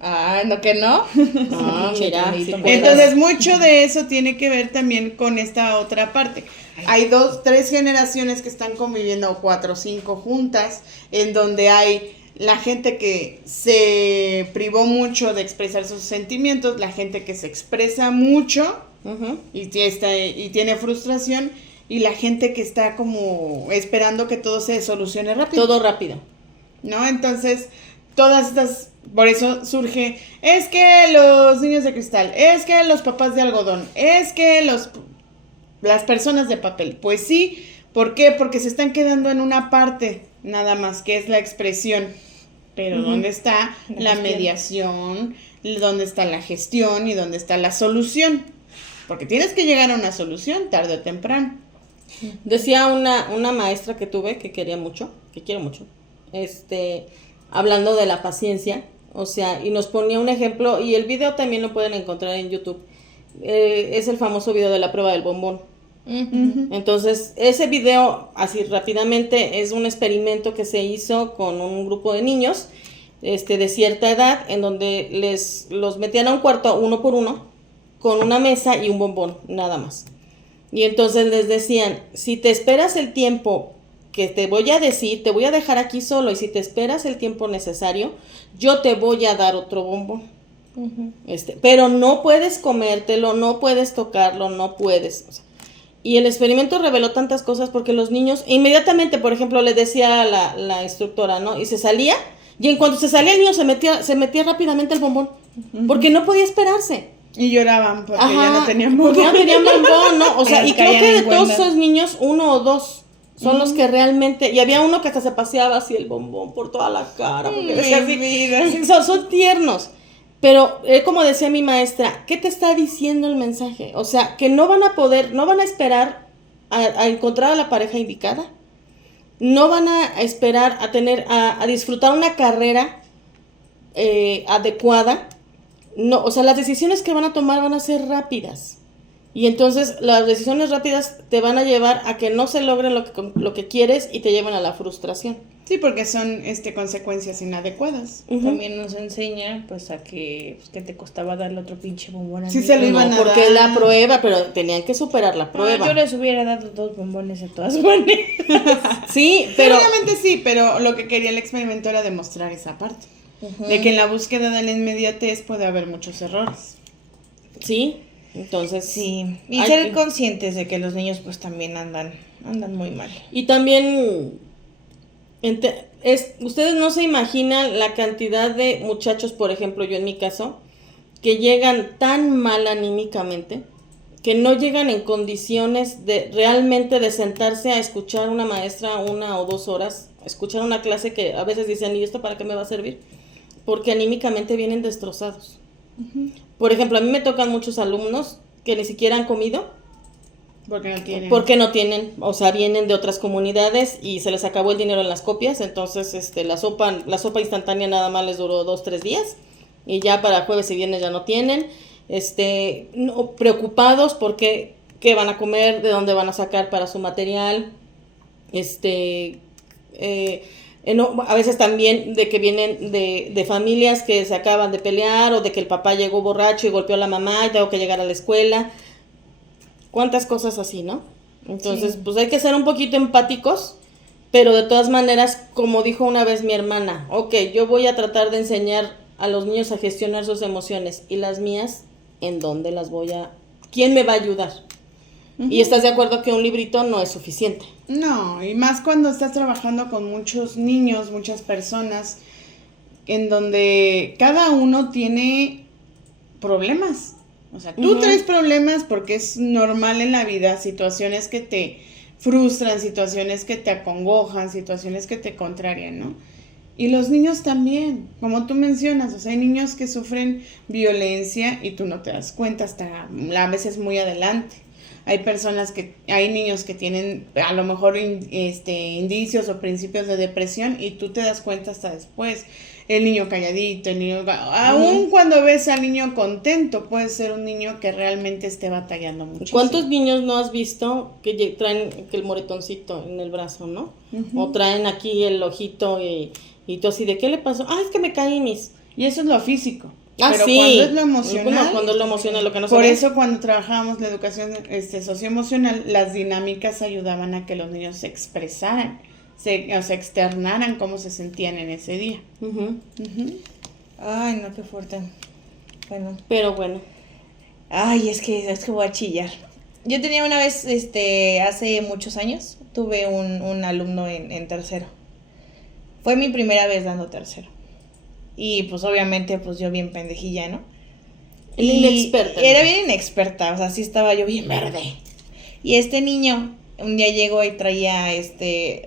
Ah, ¿no que no? Ah, mira. Sí, entonces, mucho de eso tiene que ver también con esta otra parte. Hay 2, 3 generaciones que están conviviendo, 4 o 5 juntas, en donde hay la gente que se privó mucho de expresar sus sentimientos, la gente que se expresa mucho y tiene frustración, y la gente que está como esperando que todo se solucione rápido. Todo rápido. ¿No? Entonces, todas estas, por eso surge, es que los niños de cristal, es que los papás de algodón, es que las personas de papel. Pues sí, ¿por qué? Porque se están quedando en una parte nada más, que es la expresión. Pero ¿dónde está la mediación? ¿Dónde está la gestión? ¿Y dónde está la solución? Porque tienes que llegar a una solución tarde o temprano. Decía una maestra que tuve, que quiero mucho, hablando de la paciencia, O sea, y nos ponía un ejemplo, y el video también lo pueden encontrar en YouTube. Es el famoso video de la prueba del bombón. Entonces, ese video, así rápidamente, es un experimento que se hizo con un grupo de niños de cierta edad, en donde los metían a un cuarto uno por uno, con una mesa y un bombón, nada más. Y entonces les decían, si te esperas el tiempo que te voy a decir, te voy a dejar aquí solo, y si te esperas el tiempo necesario, yo te voy a dar otro bombón. Pero no puedes comértelo, no puedes tocarlo, no puedes. O sea, y el experimento reveló tantas cosas porque los niños, inmediatamente, por ejemplo, le decía a la instructora, ¿no? Y se salía, y en cuanto se salía el niño se metía rápidamente el bombón, porque no podía esperarse. Y lloraban porque ya no tenían bombón. Porque ya no tenían bombón, ¿no? O sea, y creo que de todos esos niños, 1 o 2 son los que realmente, y había uno que hasta se paseaba así el bombón por toda la cara, porque decía así, son tiernos. Pero, como decía mi maestra, ¿qué te está diciendo el mensaje? O sea, que no van a esperar a encontrar a la pareja indicada, no van a esperar a disfrutar una carrera adecuada. No, o sea, las decisiones que van a tomar van a ser rápidas. Y entonces las decisiones rápidas te van a llevar a que no se logre lo que quieres y te llevan a la frustración. Sí, porque son consecuencias inadecuadas. También nos enseña pues a que te costaba darle otro pinche bombón al Sí, niño. se lo iban a dar. Porque es la prueba, pero tenían que superar la prueba. Yo les hubiera dado 2 bombones de todas maneras. Sí, pero obviamente sí, pero lo que quería el experimento era demostrar esa parte. De que en la búsqueda de la inmediatez puede haber muchos errores. Sí, entonces sí, y ser conscientes de que los niños pues también andan muy mal. Y también ustedes no se imaginan la cantidad de muchachos, por ejemplo, yo en mi caso, que llegan tan mal anímicamente que no llegan en condiciones de realmente de sentarse a escuchar a una maestra 1 o 2 horas, escuchar una clase que a veces dicen, ¿y esto para qué me va a servir? Porque anímicamente vienen destrozados. Por ejemplo, a mí me tocan muchos alumnos que ni siquiera han comido. Porque no tienen, o sea, vienen de otras comunidades y se les acabó el dinero en las copias, entonces la sopa instantánea nada más les duró 2-3 días y ya para jueves y viernes ya no tienen. Preocupados porque qué van a comer, de dónde van a sacar para su material. A veces también de que vienen de familias que se acaban de pelear o de que el papá llegó borracho y golpeó a la mamá y tengo que llegar a la escuela. Cuántas cosas así, ¿no? Entonces, pues hay que ser un poquito empáticos, pero de todas maneras, como dijo una vez mi hermana, yo voy a tratar de enseñar a los niños a gestionar sus emociones, y las mías, ¿en dónde las quién me va a ayudar? Y estás de acuerdo que un librito no es suficiente. No, y más cuando estás trabajando con muchos niños, muchas personas, en donde cada uno tiene problemas. O sea, tú traes problemas porque es normal en la vida, situaciones que te frustran, situaciones que te acongojan, situaciones que te contrarian, ¿no? Y los niños también, como tú mencionas, o sea, hay niños que sufren violencia y tú no te das cuenta hasta a veces muy adelante. Hay niños que tienen a lo mejor indicios o principios de depresión y tú te das cuenta hasta después. El niño calladito, aún cuando ves al niño contento, puede ser un niño que realmente esté batallando mucho. ¿Cuántos niños no has visto que traen el moretoncito en el brazo, no? O traen aquí el ojito y tú así, ¿de qué le pasó? Es que me caí, mis. Y eso es lo físico. Pero sí. Cuando es lo emocional. Cuando es lo emocional, lo que no Por sabemos. eso cuando trabajábamos la educación socioemocional, las dinámicas ayudaban a que los niños se expresaran, se externaran cómo se sentían en ese día. Ay, no, qué fuerte. Bueno. Pero bueno. Ay, es que voy a chillar. Yo tenía una vez, hace muchos años, tuve un alumno en tercero. Fue mi primera vez dando tercero. Y pues obviamente pues yo bien pendejilla, ¿no? Inexperta. Era bien inexperta, o sea, sí estaba yo bien verde. Y este niño un día llegó y traía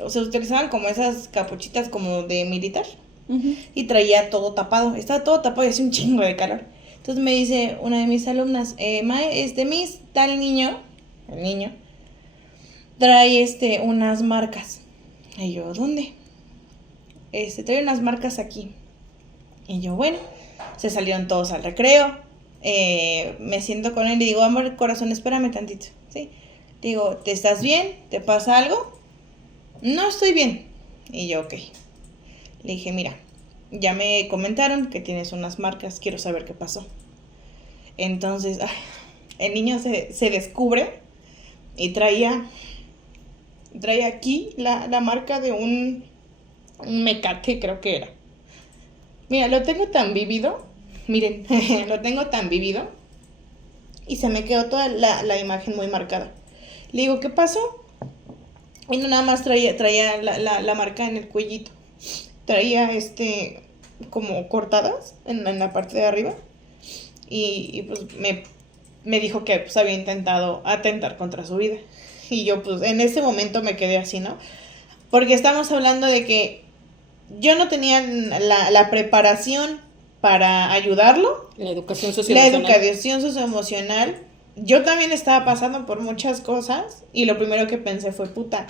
o sea, utilizaban como esas capuchitas como de militar. Y traía todo tapado, estaba todo tapado y hacía un chingo de calor. Entonces me dice una de mis alumnas, Miss, tal niño, el niño, trae unas marcas. Y yo, ¿dónde? Trae unas marcas aquí. Y yo, bueno, se salieron todos al recreo. Me siento con él y digo, amor, corazón, espérame tantito, ¿sí? Digo, ¿te estás bien? ¿Te pasa algo? No estoy bien. Y yo, ok. Le dije, mira, ya me comentaron que tienes unas marcas, quiero saber qué pasó. Entonces, el niño se descubre y traía aquí la marca de un mecate, creo que era. Mira, lo tengo tan vivido, miren, lo tengo tan vivido y se me quedó toda la imagen muy marcada. Le digo, ¿qué pasó? Y no nada más traía la marca en el cuellito. Traía como cortadas en la parte de arriba. Y pues me dijo que pues había intentado atentar contra su vida. Y yo pues en ese momento me quedé así, ¿no? Porque estamos hablando de que yo no tenía la preparación para ayudarlo. La educación socioemocional. La educación socioemocional. Yo también estaba pasando por muchas cosas y lo primero que pensé fue, puta,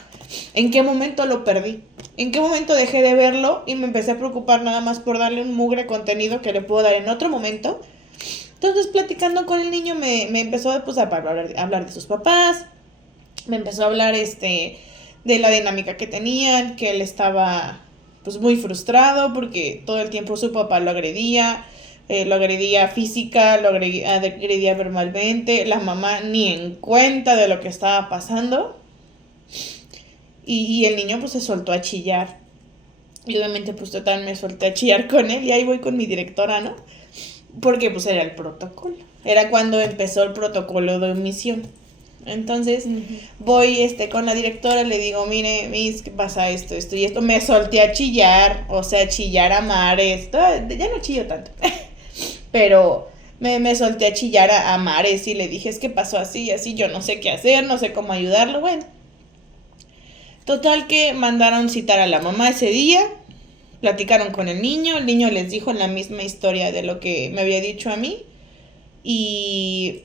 ¿en qué momento lo perdí? ¿En qué momento dejé de verlo y me empecé a preocupar nada más por darle un mugre contenido que le puedo dar en otro momento? Entonces, platicando con el niño, me empezó pues, a hablar de sus papás, me empezó a hablar de la dinámica que tenían, que él estaba pues muy frustrado porque todo el tiempo su papá lo agredía física, lo agredía verbalmente, la mamá ni en cuenta de lo que estaba pasando y el niño pues se soltó a chillar y obviamente pues total me solté a chillar con él y ahí voy con mi directora, ¿no? Porque pues era el protocolo, era cuando empezó el protocolo de omisión. Entonces voy con la directora, le digo, mire, Miss, ¿qué pasa esto y esto? Me solté a chillar, o sea, chillar a mares, ya no chillo tanto, pero me solté a chillar a mares y le dije, es que pasó así y así, yo no sé qué hacer, no sé cómo ayudarlo, bueno. Total que mandaron citar a la mamá ese día, platicaron con el niño les dijo la misma historia de lo que me había dicho a mí y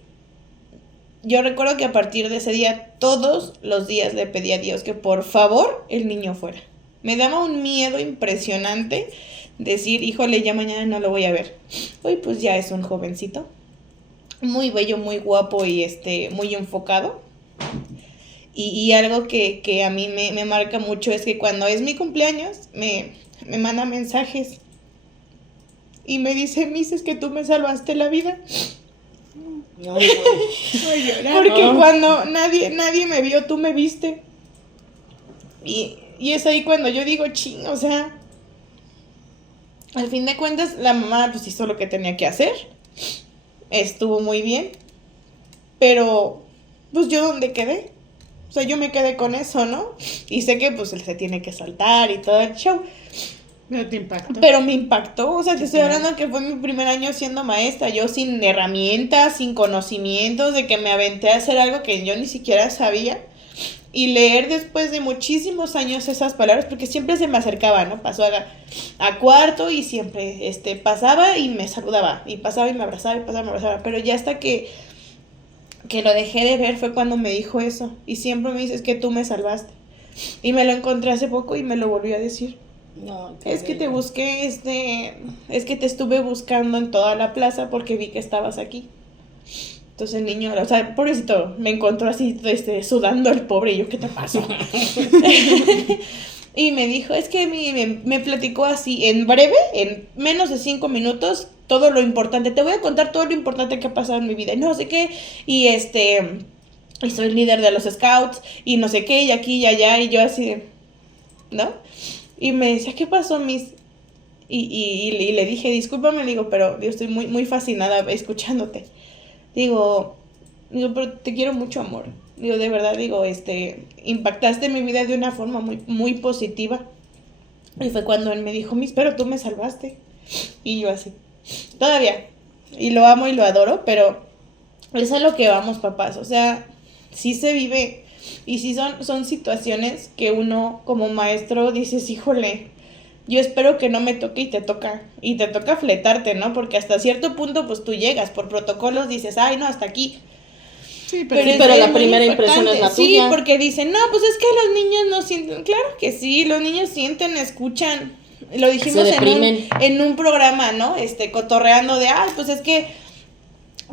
yo recuerdo que a partir de ese día, todos los días le pedí a Dios que por favor el niño fuera. Me daba un miedo impresionante decir, híjole, ya mañana no lo voy a ver. Hoy pues ya es un jovencito, muy bello, muy guapo y muy enfocado. Y algo que a mí me marca mucho es que cuando es mi cumpleaños, me manda mensajes y me dice, Miss, es que tú me salvaste la vida. Porque cuando nadie me vio, tú me viste. Y es ahí cuando yo digo, ching, o sea, al fin de cuentas la mamá pues hizo lo que tenía que hacer, estuvo muy bien, pero pues yo ¿dónde quedé? O sea, yo me quedé con eso, ¿no? Y sé que pues él se tiene que saltar y todo el show. Pero te impactó. Pero me impactó, o sea, te estoy hablando que fue mi primer año siendo maestra, yo sin herramientas, sin conocimientos, de que me aventé a hacer algo que yo ni siquiera sabía. Y leer después de muchísimos años esas palabras, porque siempre se me acercaba, ¿no? Pasó a cuarto y siempre pasaba y me saludaba, y pasaba y me abrazaba, y pasaba y me abrazaba. Pero ya hasta que lo dejé de ver fue cuando me dijo eso. Y siempre me dice, es que tú me salvaste. Y me lo encontré hace poco y me lo volvió a decir. No, es que te busqué, es que te estuve buscando en toda la plaza porque vi que estabas aquí. Entonces el niño, o sea, pobrecito, me encontró así, sudando el pobre, y yo, ¿qué te pasó? Y me dijo, es que me platicó así, en breve, en menos de 5 minutos, todo lo importante. Te voy a contar todo lo importante que ha pasado en mi vida. Y no sé qué, y y soy líder de los scouts, y no sé qué, y aquí y allá, y yo así, ¿no? Y me decía, ¿qué pasó, Miss? Y le dije, discúlpame, le digo, pero yo estoy muy, muy fascinada escuchándote. Digo, pero te quiero mucho, amor. Digo, de verdad, digo, impactaste mi vida de una forma muy, muy positiva. Y fue cuando él me dijo, Miss, pero tú me salvaste. Y yo así, todavía. Y lo amo y lo adoro, pero es a lo que vamos, papás. O sea, sí se vive. Y sí son situaciones que uno como maestro dices, híjole, yo espero que no me toque y te toca fletarte, ¿no? Porque hasta cierto punto pues tú llegas, por protocolos dices, ay no, hasta aquí. Sí, pero la primera impresión es la tuya. Sí, porque dicen, no, pues es que los niños no sienten, claro que sí, los niños sienten, escuchan, lo dijimos Se deprimen. en un programa, ¿no? Cotorreando de, pues es que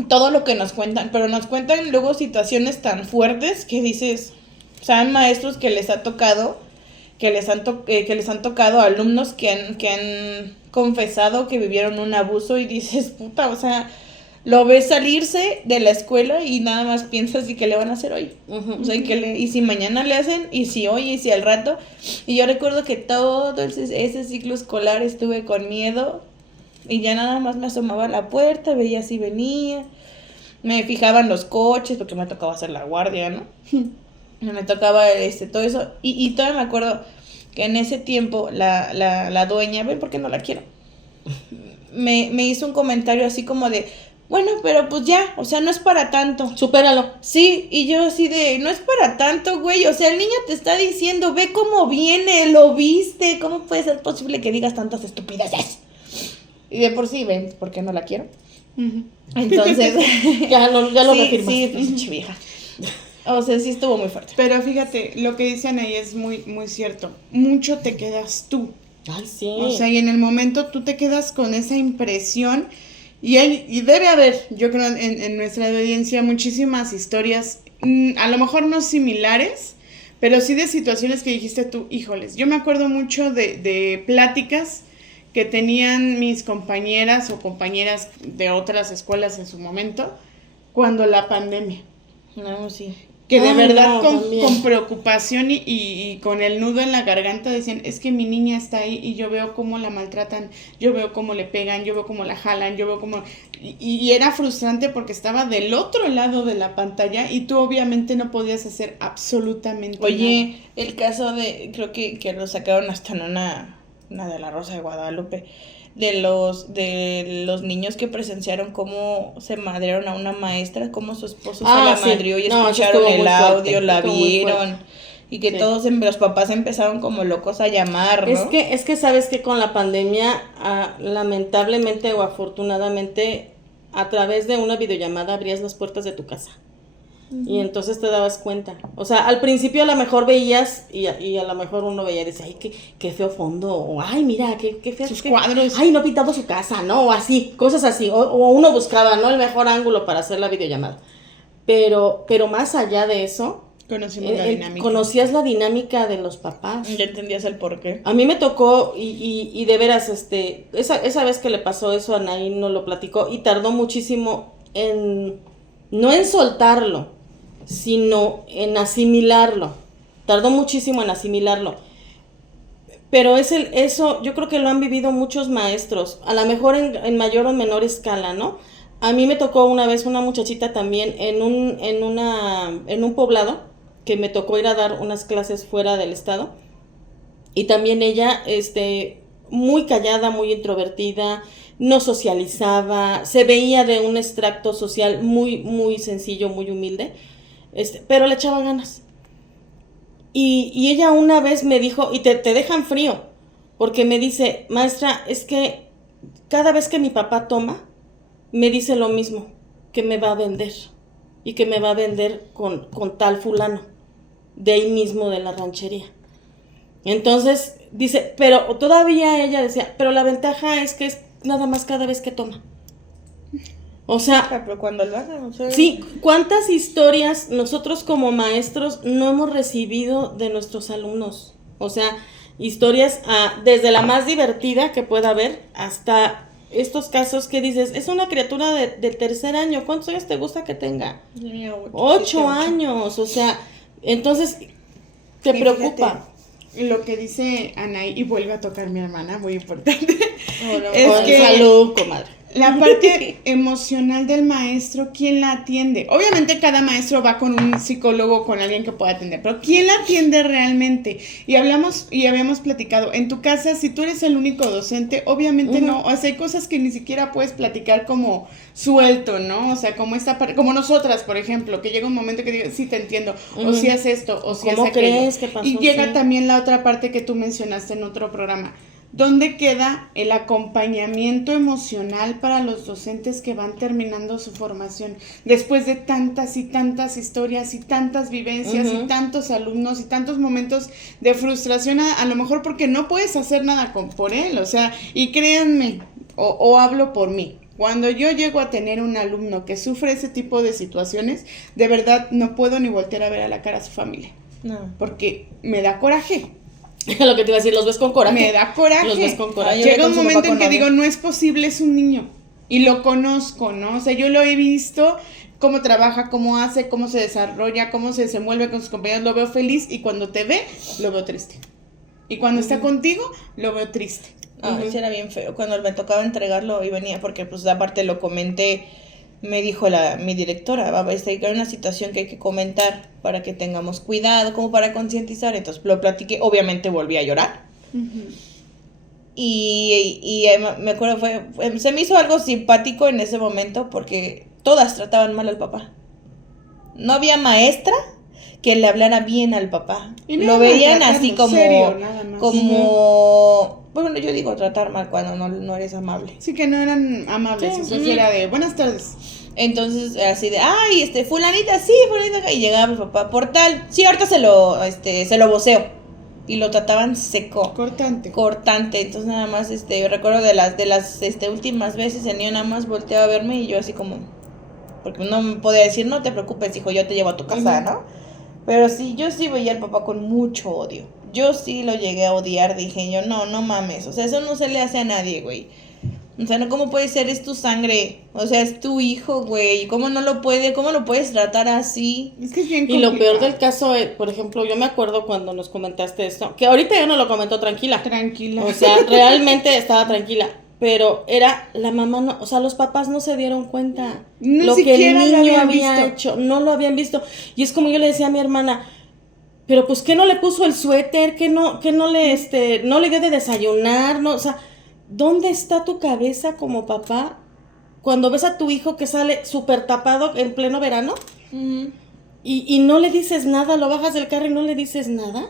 todo lo que nos cuentan, pero nos cuentan luego situaciones tan fuertes que dices, o sea, hay maestros que les ha tocado, que les han tocado alumnos que han confesado que vivieron un abuso y dices, puta, o sea, lo ves salirse de la escuela y nada más piensas y qué le van a hacer hoy. Uh-huh. O sea, y si mañana le hacen, y si hoy, y si al rato. Y yo recuerdo que todo ese ciclo escolar estuve con miedo y ya nada más me asomaba a la puerta, veía si venía, me fijaba en los coches porque me tocaba hacer la guardia, ¿no? Me tocaba todo eso y todavía me acuerdo que en ese tiempo la dueña, ven porque no la quiero, me hizo un comentario así como de, bueno, pero pues ya, o sea, no es para tanto. Supéralo. Sí, y yo así de, no es para tanto, güey, o sea, el niño te está diciendo, ve cómo viene, lo viste, ¿cómo puede ser posible que digas tantas estupideces? Y de por sí, ven, ¿por qué no la quiero? Uh-huh. Entonces, ya lo reafirmaste. Sí, pinche vieja. O sea, sí estuvo muy fuerte. Pero fíjate, lo que dice Anaí es muy, muy cierto. Mucho te quedas tú. Ay, sí. O sea, y en el momento tú te quedas con esa impresión y debe haber, yo creo, en nuestra audiencia muchísimas historias, a lo mejor no similares, pero sí de situaciones que dijiste tú, híjoles. Yo me acuerdo mucho de pláticas que tenían mis compañeras o compañeras de otras escuelas en su momento, cuando la pandemia. No, sí. Que de verdad no, con preocupación y con el nudo en la garganta decían, es que mi niña está ahí y yo veo cómo la maltratan, yo veo cómo le pegan, yo veo cómo la jalan, yo veo cómo... Y era frustrante porque estaba del otro lado de la pantalla y tú obviamente no podías hacer absolutamente nada. Oye, el caso de, creo que lo sacaron hasta en una de la Rosa de Guadalupe, de los niños que presenciaron cómo se madrearon a una maestra, cómo su esposo se la sí. madrió y No, escucharon estuvo el muy audio, fuerte, la estuvo muy vieron, fuerte. y que Sí. todos los papás empezaron como locos a llamar, ¿no? Es que sabes que con la pandemia, lamentablemente o afortunadamente, a través de una videollamada abrías las puertas de tu casa. Y entonces te dabas cuenta. O sea, al principio a lo mejor veías y a lo mejor uno veía y decía, ay, qué feo fondo, o ay, mira, qué feo. Sus cuadros. Ay, no ha pintado su casa, ¿no? O así, cosas así. O uno buscaba, ¿no? El mejor ángulo para hacer la videollamada. Pero más allá de eso, Conocimos la dinámica. conocías la dinámica de los papás. Ya entendías el porqué. A mí me tocó, y de veras, esa vez que le pasó eso a Anaí no lo platicó, y tardó muchísimo no en soltarlo, sino en asimilarlo. Tardó muchísimo en asimilarlo. Pero eso, yo creo que lo han vivido muchos maestros, a lo mejor en mayor o menor escala, ¿no? A mí me tocó una vez una muchachita también en un poblado, que me tocó ir a dar unas clases fuera del estado, y también ella, muy callada, muy introvertida, no socializaba, se veía de un extracto social muy, muy sencillo, muy humilde, pero le echaba ganas. Y ella una vez me dijo, y te dejan frío, porque me dice, maestra, es que cada vez que mi papá toma, me dice lo mismo, que me va a vender, y que me va a vender con tal fulano, de ahí mismo de la ranchería. Entonces, dice, pero todavía ella decía, pero la ventaja es que es nada más cada vez que toma. O sea, Pero cuando lo hagan, o sea, sí, ¿cuántas historias nosotros como maestros no hemos recibido de nuestros alumnos? O sea, historias desde la más divertida que pueda haber hasta estos casos que dices, es una criatura de tercer año, ¿cuántos años te gusta que tenga? 8 años, o sea, entonces te Y preocupa. fíjate, lo que dice Anaí, y vuelve a tocar mi hermana, muy importante, Hola, es Con que salud, comadre. la parte emocional del maestro, ¿quién la atiende? Obviamente cada maestro va con un psicólogo, con alguien que pueda atender, pero ¿quién la atiende realmente? Y habíamos platicado, en tu casa, si tú eres el único docente, obviamente no, o sea, hay cosas que ni siquiera puedes platicar como suelto, ¿no? O sea, como como nosotras, por ejemplo, que llega un momento que digo, sí, te entiendo, o si haces esto, o si haces ¿Cómo aquello. crees que pasó? Y llega Sí. también la otra parte que tú mencionaste en otro programa, ¿dónde queda el acompañamiento emocional para los docentes que van terminando su formación? Después de tantas y tantas historias y tantas vivencias y tantos alumnos y tantos momentos de frustración, a lo mejor porque no puedes hacer nada por él, o sea, y créanme, o hablo por mí. Cuando yo llego a tener un alumno que sufre ese tipo de situaciones, de verdad no puedo ni voltear a ver a la cara a su familia. No. Porque me da coraje. Lo que te iba a decir, los ves con coraje. Me da coraje. Los ves con coraje. Llega un momento en que digo, no es posible, es un niño. Y lo conozco, ¿no? O sea, yo lo he visto, cómo trabaja, cómo hace, cómo se desarrolla, cómo se desenvuelve con sus compañeros. Lo veo feliz y cuando te ve, lo veo triste. Y cuando está contigo, lo veo triste. Sí, era bien feo. Cuando me tocaba entregarlo y venía, porque pues aparte lo comenté, me dijo mi directora, hay una situación que hay que comentar para que tengamos cuidado, como para concientizar. Entonces lo platiqué, obviamente volví a llorar. Y me acuerdo, se me hizo algo simpático en ese momento porque todas trataban mal al papá. No había maestra que le hablara bien al papá. Lo veían así como... Serio, nada más. Como... Bueno, yo digo tratar mal cuando no eres amable. Sí, que no eran amables. Eso sí era de, buenas tardes. Entonces, así de, ay, fulanita, sí, fulanita. Y llegaba mi papá, por tal. Sí, ahorita se lo voceo. Y lo trataban seco. Cortante. Entonces, nada más, recuerdo de las últimas veces, el niño nada más volteaba a verme y yo así como... Porque no me podía decir, no te preocupes, hijo, yo te llevo a tu casa, ¿no? Pero sí, yo sí veía al papá con mucho odio. Yo sí lo llegué a odiar, dije yo, no mames, o sea, eso no se le hace a nadie, güey. O sea, no, ¿cómo puede ser? Es tu sangre, o sea, es tu hijo, güey. ¿Cómo lo puedes tratar así? Es que es bien complicado. Y lo peor del caso, por ejemplo, yo me acuerdo cuando nos comentaste esto, que ahorita ya no lo comentó tranquila. Tranquila. O sea, realmente estaba tranquila. Pero era la mamá, no, o sea, los papás no se dieron cuenta. Lo que el niño había hecho, no lo habían visto. Y es como yo le decía a mi hermana, pero pues que no le puso el suéter, que no le no le dio de desayunar, no, o sea, ¿dónde está tu cabeza como papá cuando ves a tu hijo que sale súper tapado en pleno verano? Y no le dices nada, lo bajas del carro y no le dices nada?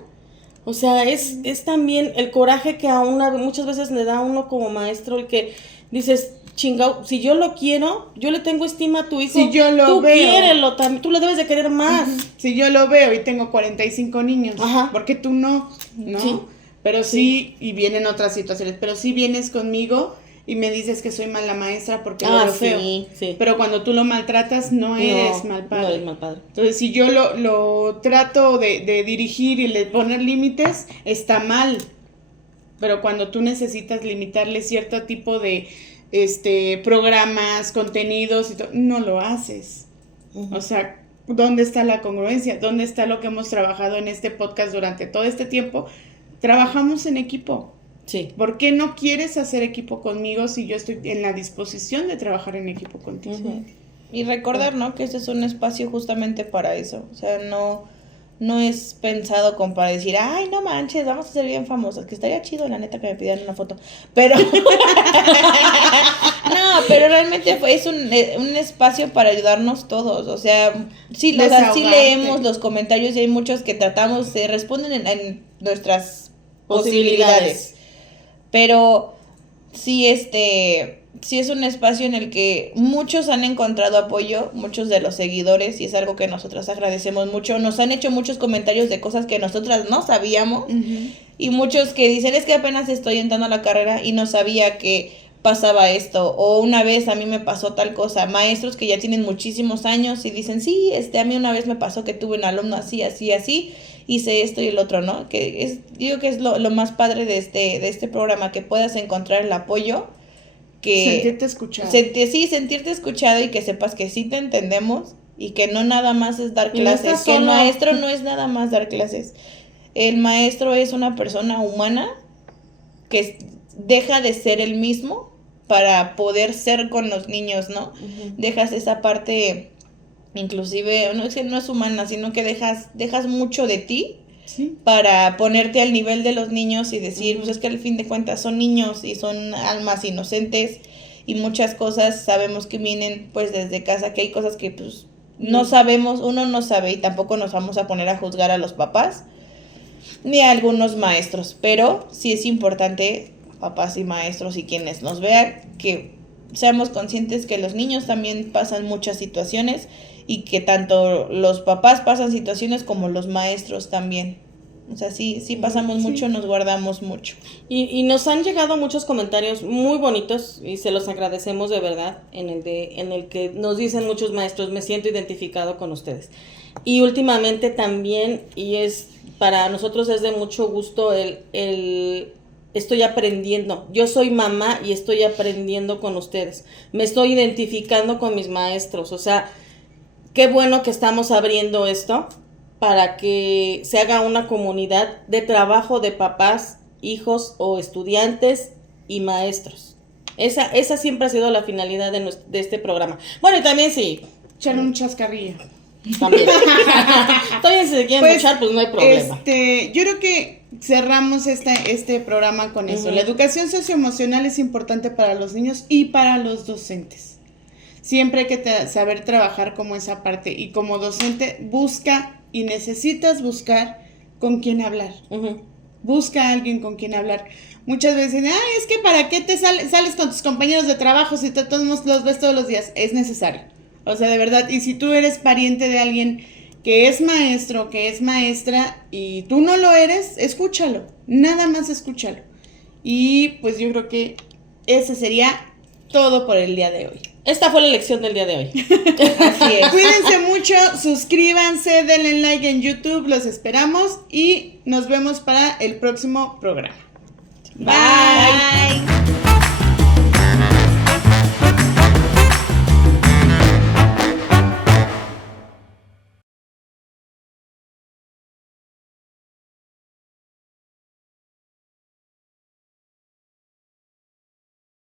O sea, es también el coraje que muchas veces le da a uno como maestro, el que dices, chingao, si yo lo quiero, yo le tengo estima a tu hijo. Si yo lo tú veo. Quiérelo también, tú le debes de querer más. Si yo lo veo y tengo 45 niños, porque tú no, ¿no? Sí. Pero sí, y vienen otras situaciones, pero sí vienes conmigo y me dices que soy mala maestra porque lo veo feo. Sí. Pero cuando tú lo maltratas, no eres mal padre. No eres mal padre. Entonces, si yo lo trato de dirigir y le poner límites, está mal. Pero cuando tú necesitas limitarle cierto tipo de programas, contenidos y todo, no lo haces. O sea, ¿dónde está la congruencia? ¿Dónde está lo que hemos trabajado en este podcast durante todo este tiempo? Trabajamos en equipo. Sí. ¿Por qué no quieres hacer equipo conmigo si yo estoy en la disposición de trabajar en equipo contigo? Y recordar, ¿no? Que este es un espacio justamente para eso. O sea, no es pensado como para decir, ay, no manches, vamos a ser bien famosas, que estaría chido, la neta, que me pidieran una foto. Pero no, pero realmente es un espacio para ayudarnos todos. O sea, sí leemos los comentarios y hay muchos que tratamos, responden en nuestras posibilidades. Pero sí, sí es un espacio en el que muchos han encontrado apoyo, muchos de los seguidores, y es algo que nosotras agradecemos mucho. Nos han hecho muchos comentarios de cosas que nosotras no sabíamos, y muchos que dicen, es que apenas estoy entrando a la carrera y no sabía que pasaba esto, o una vez a mí me pasó tal cosa. Maestros que ya tienen muchísimos años y dicen, sí, a mí una vez me pasó que tuve un alumno así, hice esto y el otro, ¿no? Digo que es lo más padre de este programa, que puedas encontrar el apoyo, sentirte escuchado. Sentirte escuchado y que sepas que sí te entendemos y que no nada más es dar clases, que el maestro no es nada más dar clases. El maestro es una persona humana que deja de ser el mismo para poder ser con los niños, ¿no? Dejas esa parte, inclusive, no es que no es humana, sino que dejas mucho de ti. Sí. Para ponerte al nivel de los niños y decir, pues es que al fin de cuentas son niños y son almas inocentes, y muchas cosas sabemos que vienen pues desde casa, que hay cosas que pues no sabemos, uno no sabe, y tampoco nos vamos a poner a juzgar a los papás ni a algunos maestros, pero sí es importante papás y maestros y quienes nos vean, que seamos conscientes que los niños también pasan muchas situaciones y que tanto los papás pasan situaciones como los maestros también. O sea, sí pasamos mucho, nos guardamos mucho. Y nos han llegado muchos comentarios muy bonitos y se los agradecemos de verdad, en el que nos dicen muchos maestros, me siento identificado con ustedes. Y últimamente también, y es para nosotros es de mucho gusto el estoy aprendiendo. Yo soy mamá y estoy aprendiendo con ustedes. Me estoy identificando con mis maestros. O sea, qué bueno que estamos abriendo esto para que se haga una comunidad de trabajo de papás, hijos o estudiantes y maestros. Esa siempre ha sido la finalidad de este programa. Bueno, y también sí. Echar un chascarrillo. También. Todavía si se quieren echar, pues no hay problema. Yo creo que cerramos este programa con eso. La educación socioemocional es importante para los niños y para los docentes. Siempre hay que saber trabajar como esa parte. Y como docente, busca y necesitas buscar con quién hablar. Busca a alguien con quien hablar. Muchas veces dicen, es que ¿para qué te sales con tus compañeros de trabajo si todos los ves todos los días? Es necesario. O sea, de verdad. Y si tú eres pariente de alguien que es maestro, que es maestra, y tú no lo eres, escúchalo. Nada más escúchalo. Y pues yo creo que ese sería todo por el día de hoy. Esta fue la lección del día de hoy. Así es. Cuídense mucho, suscríbanse, denle like en YouTube, los esperamos y nos vemos para el próximo programa. Bye.